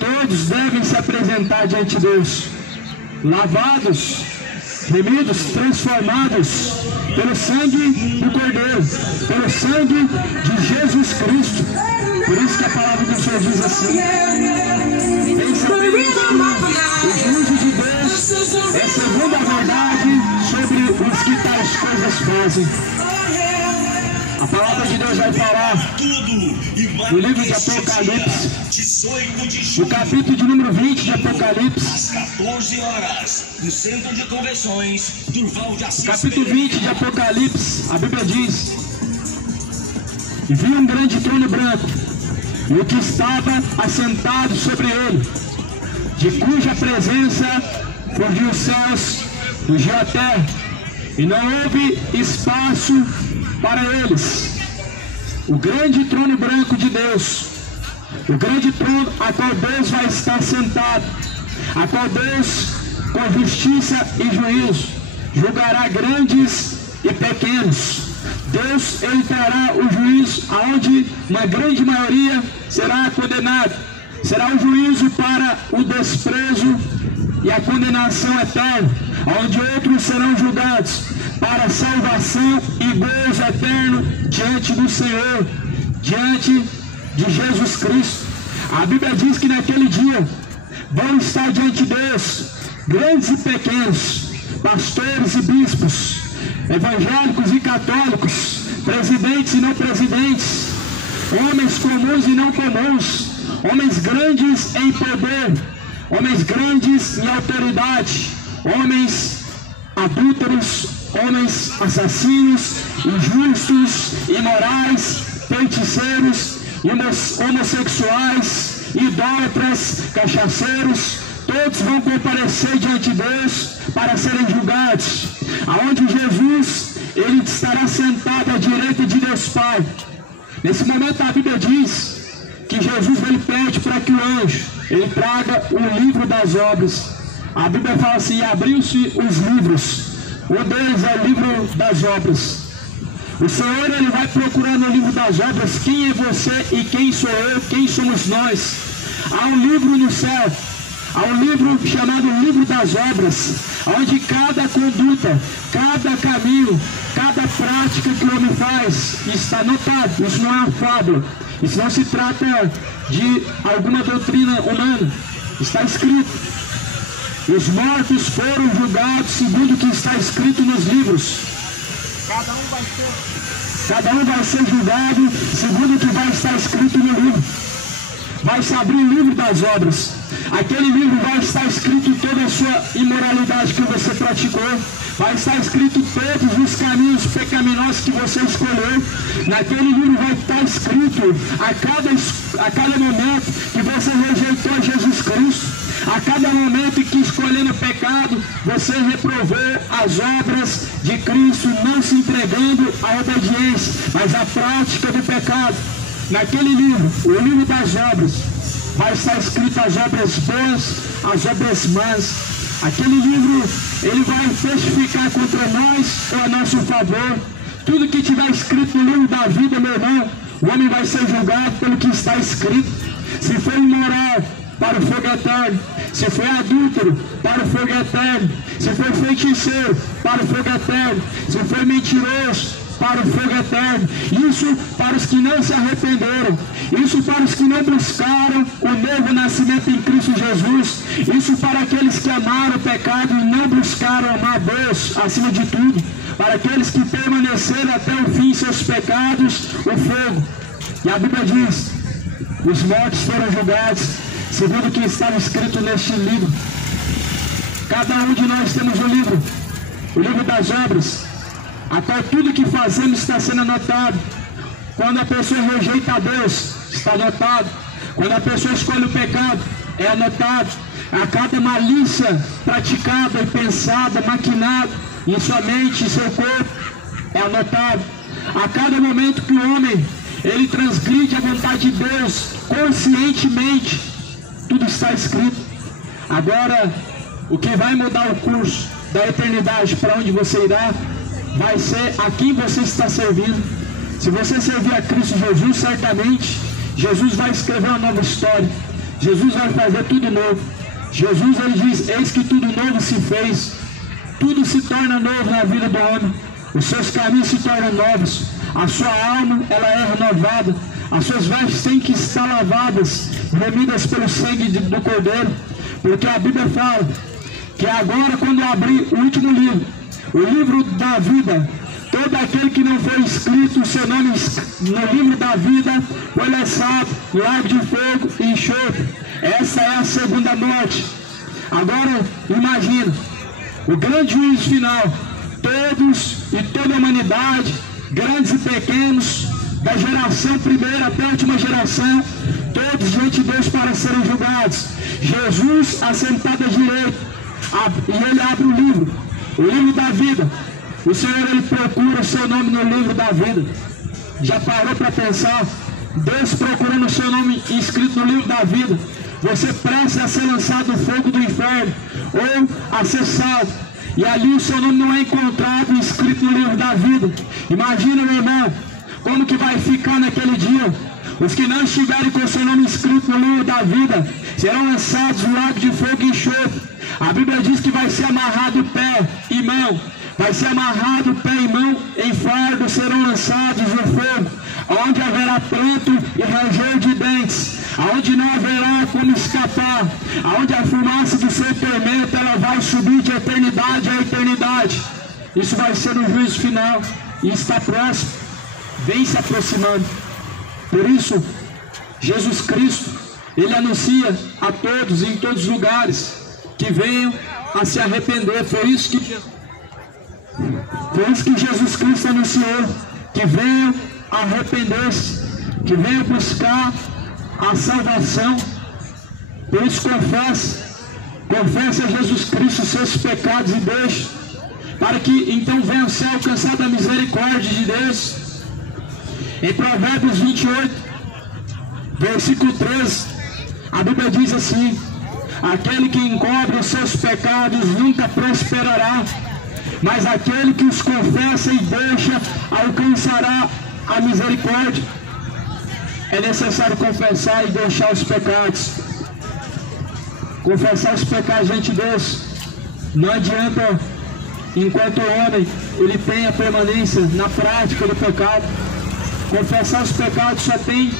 todos devem se apresentar diante de Deus, lavados, remidos, transformados pelo sangue do Cordeiro, pelo sangue de Jesus Cristo. Por isso que a palavra do Senhor diz assim: em sabemos que o juízo de Deus é segundo a verdade sobre os que tais coisas fazem. A palavra de Deus vai falar no livro de Apocalipse, no capítulo de número 20 de Apocalipse, às 14 horas, no Centro de Convenções, Durval de Assis. capítulo 20 de Apocalipse, a Bíblia diz: e vi um grande trono branco, e o que estava assentado sobre ele, de cuja presença fugiu os céus, fugiu a terra, e não houve espaço para eles. O grande trono branco de Deus, o grande trono a qual Deus vai estar sentado, a qual Deus, com justiça e juízo, julgará grandes e pequenos. Deus, ele trará o juízo aonde uma grande maioria será condenada. Será o juízo para o desprezo e a condenação eterna, onde outros serão julgados para a salvação e gozo eterno diante do Senhor, diante de Jesus Cristo. A Bíblia diz que naquele dia vão estar diante de Deus grandes e pequenos, pastores e bispos, evangélicos e católicos, presidentes e não presidentes, homens comuns e não comuns, homens grandes em poder, homens grandes em autoridade, homens adúlteros, homens assassinos, injustos, imorais, feiticeiros, homossexuais, idólatras, cachaceiros. Todos vão comparecer diante de Deus para serem julgados, aonde Jesus ele estará sentado à direita de Deus Pai. Nesse momento a Bíblia diz que Jesus ele pede para que o anjo ele traga o livro das obras. A Bíblia fala assim: e abriu-se os livros. Um deles é o livro das obras. O Senhor ele vai procurar no livro das obras quem é você e quem sou eu, quem somos nós. Há um livro no céu, há um livro chamado Livro das Obras, onde cada conduta, cada caminho, cada prática que o homem faz está anotado. Isso não é uma fábula, isso não se trata de alguma doutrina humana, está escrito. Os mortos foram julgados segundo o que está escrito nos livros. Cada um vai ser julgado segundo o que vai estar escrito no livro. Vai se abrir o livro das obras. Aquele livro vai estar escrito toda a sua imoralidade que você praticou. Vai estar escrito todos os caminhos pecaminosos que você escolheu. Naquele livro vai estar escrito a cada momento que você rejeitou Jesus Cristo. A cada momento em que escolhendo pecado, você reprovou as obras de Cristo, não se entregando à obediência, mas à prática do pecado. Naquele livro, o livro das obras, vai estar escrito as obras boas, as obras más. Aquele livro, ele vai testificar contra nós ou a nosso favor. Tudo que tiver escrito no livro da vida, meu irmão, o homem vai ser julgado pelo que está escrito. Se for imoral, para o fogo eterno. Se for adúltero, para o fogo eterno. Se for feiticeiro, para o fogo eterno. Se for mentiroso, para o fogo eterno. Isso para os que não se arrependeram. Isso para os que não buscaram o novo nascimento em Cristo Jesus. Isso para aqueles que amaram o pecado e não buscaram amar Deus acima de tudo. Para aqueles que permaneceram até o fim em seus pecados, o fogo. E a Bíblia diz: os mortos foram julgados segundo o que estava escrito neste livro. Cada um de nós temos um livro, o livro das obras, a qual tudo que fazemos está sendo anotado. Quando a pessoa rejeita a Deus, está anotado. Quando a pessoa escolhe o pecado, é anotado. A cada malícia praticada e pensada, maquinada em sua mente, em seu corpo, é anotado. A cada momento que o homem ele transgride a vontade de Deus conscientemente, tudo está escrito. Agora, o que vai mudar o curso da eternidade, para onde você irá, vai ser a quem você está servindo. Se você servir a Cristo Jesus, certamente Jesus vai escrever uma nova história. Jesus vai fazer tudo novo. Jesus ele diz: eis que tudo novo se fez. Tudo se torna novo na vida do homem. Os seus caminhos se tornam novos. A sua alma ela é renovada. As suas vestes têm que estar lavadas, remidas pelo sangue do Cordeiro. Porque a Bíblia fala que agora, quando abrir o último livro, o livro da vida, todo aquele que não foi escrito o seu nome no livro da vida foi lançado no lago de fogo e enxofre. Essa é a segunda morte. Agora imagina o grande juízo final. Todos e toda a humanidade, grandes e pequenos, da geração primeira até a última geração, todos diante de Deus para serem julgados. Jesus assentado à direita, e ele abre o livro da vida. O Senhor ele procura o seu nome no livro da vida. Já parou para pensar? Deus procurando o seu nome escrito no livro da vida. Você presta a ser lançado no fogo do inferno ou a ser salvo, e ali o seu nome não é encontrado escrito no livro da vida. Imagina, meu irmão, como que vai ficar naquele dia? Os que não estiverem com o seu nome escrito no livro da vida serão lançados no lago de fogo e enxofre. A Bíblia diz que vai ser amarrado pé e mão. Vai ser amarrado pé e mão em fardo, serão lançados no fogo, onde haverá pranto e ranger de dentes, aonde não haverá como escapar, aonde a fumaça do seu tormento ela vai subir de eternidade a eternidade. Isso vai ser no juízo final e está próximo, vem se aproximando. Por isso, Jesus Cristo, ele anuncia a todos em todos os lugares que venham a se arrepender. Foi isso que Jesus Cristo anunciou, que venham a arrepender-se, que venham buscar a salvação. Por isso confesse a Jesus Cristo os seus pecados e deixe. para que então venha a ser alcançada a misericórdia de Deus. Em Provérbios 28, versículo 13, a Bíblia diz assim: aquele que encobre os seus pecados nunca prosperará, mas aquele que os confessa e deixa alcançará a misericórdia. É necessário confessar e deixar os pecados. Confessar os pecados diante de Deus. Não adianta, enquanto o homem ele tem a permanência na prática do pecado. Confessar os pecados só tem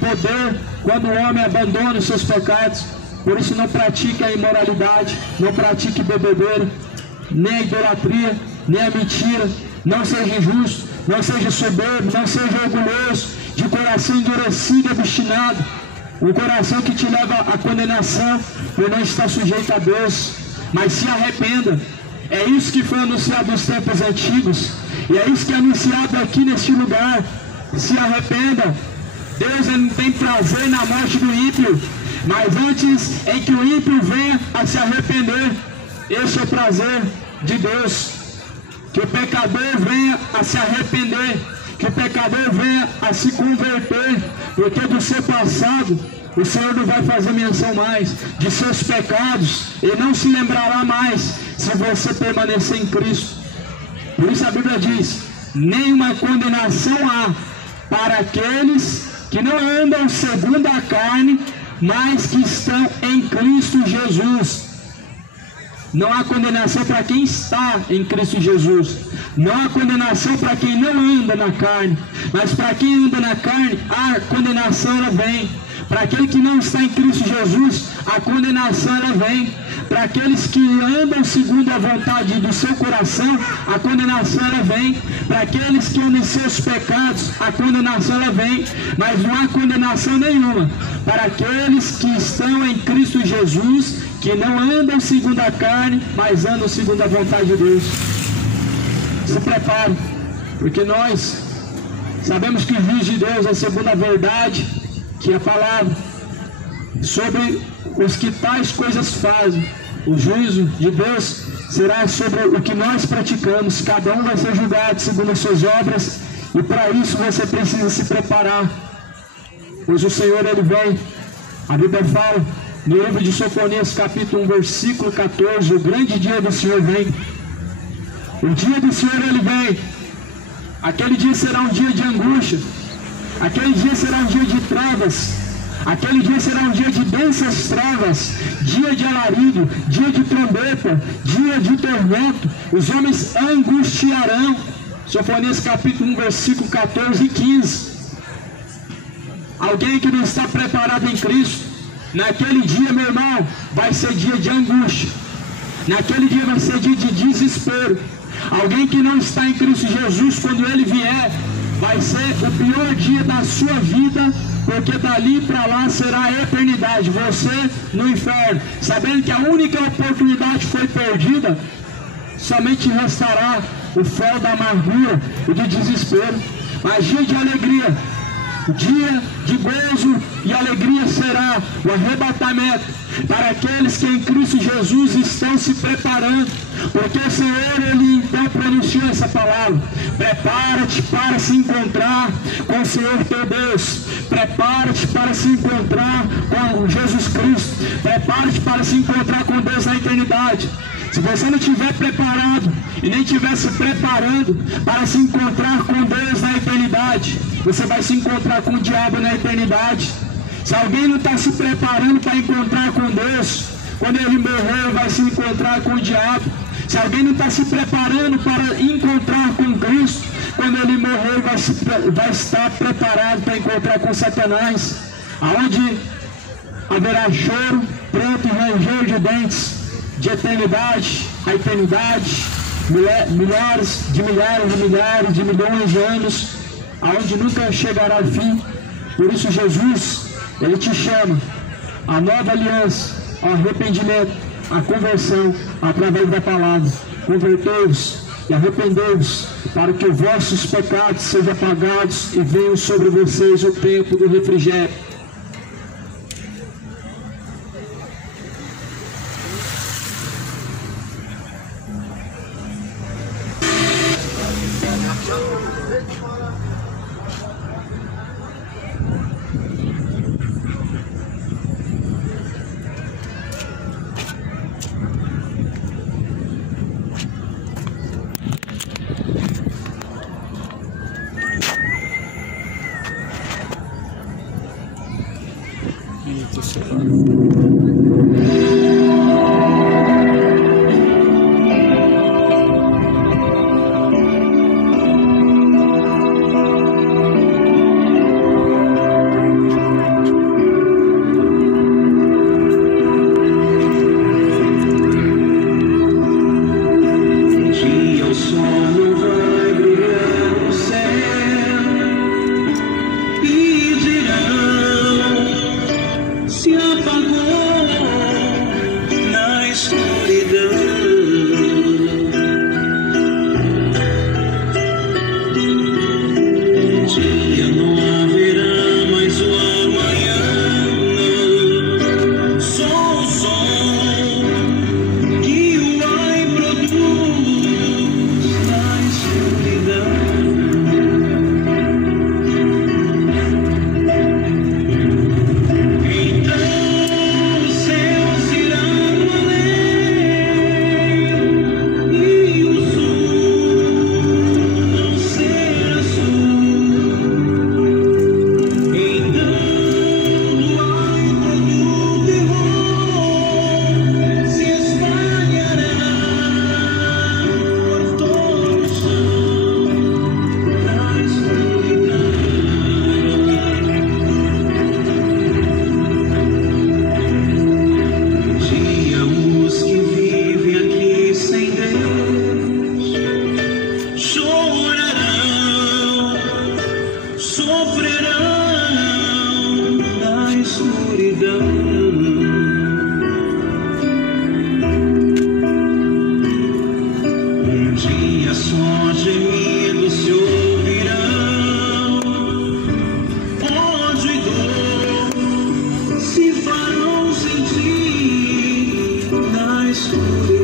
poder quando o homem abandona os seus pecados. Por isso não pratique a imoralidade, não pratique bebedeira, nem a idolatria, nem a mentira. Não seja injusto, não seja soberbo, não seja orgulhoso, de coração endurecido e obstinado. Um coração que te leva à condenação por não estar sujeito a Deus. Mas se arrependa. É isso que foi anunciado nos tempos antigos, e é isso que é anunciado aqui neste lugar. Se arrependa. Deus não tem prazer na morte do ímpio, mas antes em que o ímpio venha a se arrepender. Esse é o prazer de Deus, que o pecador venha a se arrepender, que o pecador venha a se converter, porque do seu passado o Senhor não vai fazer menção mais, de seus pecados Ele não se lembrará mais, se você permanecer em Cristo. Por isso a Bíblia diz: nenhuma condenação há para aqueles que não andam segundo a carne, mas que estão em Cristo Jesus. Não há condenação para quem está em Cristo Jesus. Não há condenação para quem não anda na carne. Mas para quem anda na carne, a condenação ela vem. Para aquele que não está em Cristo Jesus, a condenação ela vem. Para aqueles que andam segundo a vontade do seu coração, a condenação ela vem. Para aqueles que andam em seus pecados, a condenação ela vem. Mas não há condenação nenhuma para aqueles que estão em Cristo Jesus, que não andam segundo a carne, mas andam segundo a vontade de Deus. Se prepare, porque nós sabemos que o juízo de Deus é segundo a verdade, que é a palavra, sobre os que tais coisas fazem. O juízo de Deus será sobre o que nós praticamos. Cada um vai ser julgado segundo as suas obras, e para isso você precisa se preparar, pois o Senhor ele vem. A Bíblia fala no livro de Sofonias, capítulo 1, versículo 14, o grande dia do Senhor vem. O dia do Senhor ele vem. Aquele dia será um dia de angústia. Aquele dia será um dia de trevas. Aquele dia será um dia de densas trevas, dia de alarido, dia de trombeta, dia de tormento. Os homens angustiarão. Sofonias capítulo 1, versículo 14 e 15. Alguém que não está preparado em Cristo, naquele dia, meu irmão, vai ser dia de angústia. Naquele dia vai ser dia de desespero. Alguém que não está em Cristo Jesus, quando Ele vier, vai ser o pior dia da sua vida, porque dali para lá será a eternidade, você no inferno, sabendo que a única oportunidade foi perdida. Somente restará o fel da amargura e do desespero. Mas dia de alegria, dia de gozo e alegria será o arrebatamento para aqueles que em Cristo Jesus estão se preparando, porque o Senhor ele então pronunciou essa palavra: prepara-te para se encontrar com o Senhor teu Deus, prepara-te para se encontrar com Jesus Cristo, prepara-te para se encontrar com Deus na eternidade. Se você não estiver preparado e nem estiver se preparando para se encontrar com Deus na eternidade, você vai se encontrar com o diabo na eternidade. Se alguém não está se preparando para encontrar com Deus, quando ele morrer vai se encontrar com o diabo. Se alguém não está se preparando para encontrar com Cristo, quando ele morrer vai estar preparado para encontrar com Satanás, aonde haverá choro, pranto e ranger de dentes, de eternidade a eternidade, milhares de milhões de anos, aonde nunca chegará o fim. Por isso Jesus, ele te chama à nova aliança, ao arrependimento, à conversão, através da palavra. Convertei-vos e arrependei-vos, para que os vossos pecados sejam apagados e venham sobre vocês o tempo do refrigério. apagou na escuridão. Um dia não haverá mais o amanhã. Só o sol que o ai produz na escuridão. Sofrerão na escuridão. Um dia só gemidos se ouvirão, ódio e dor se farão sentir na escuridão.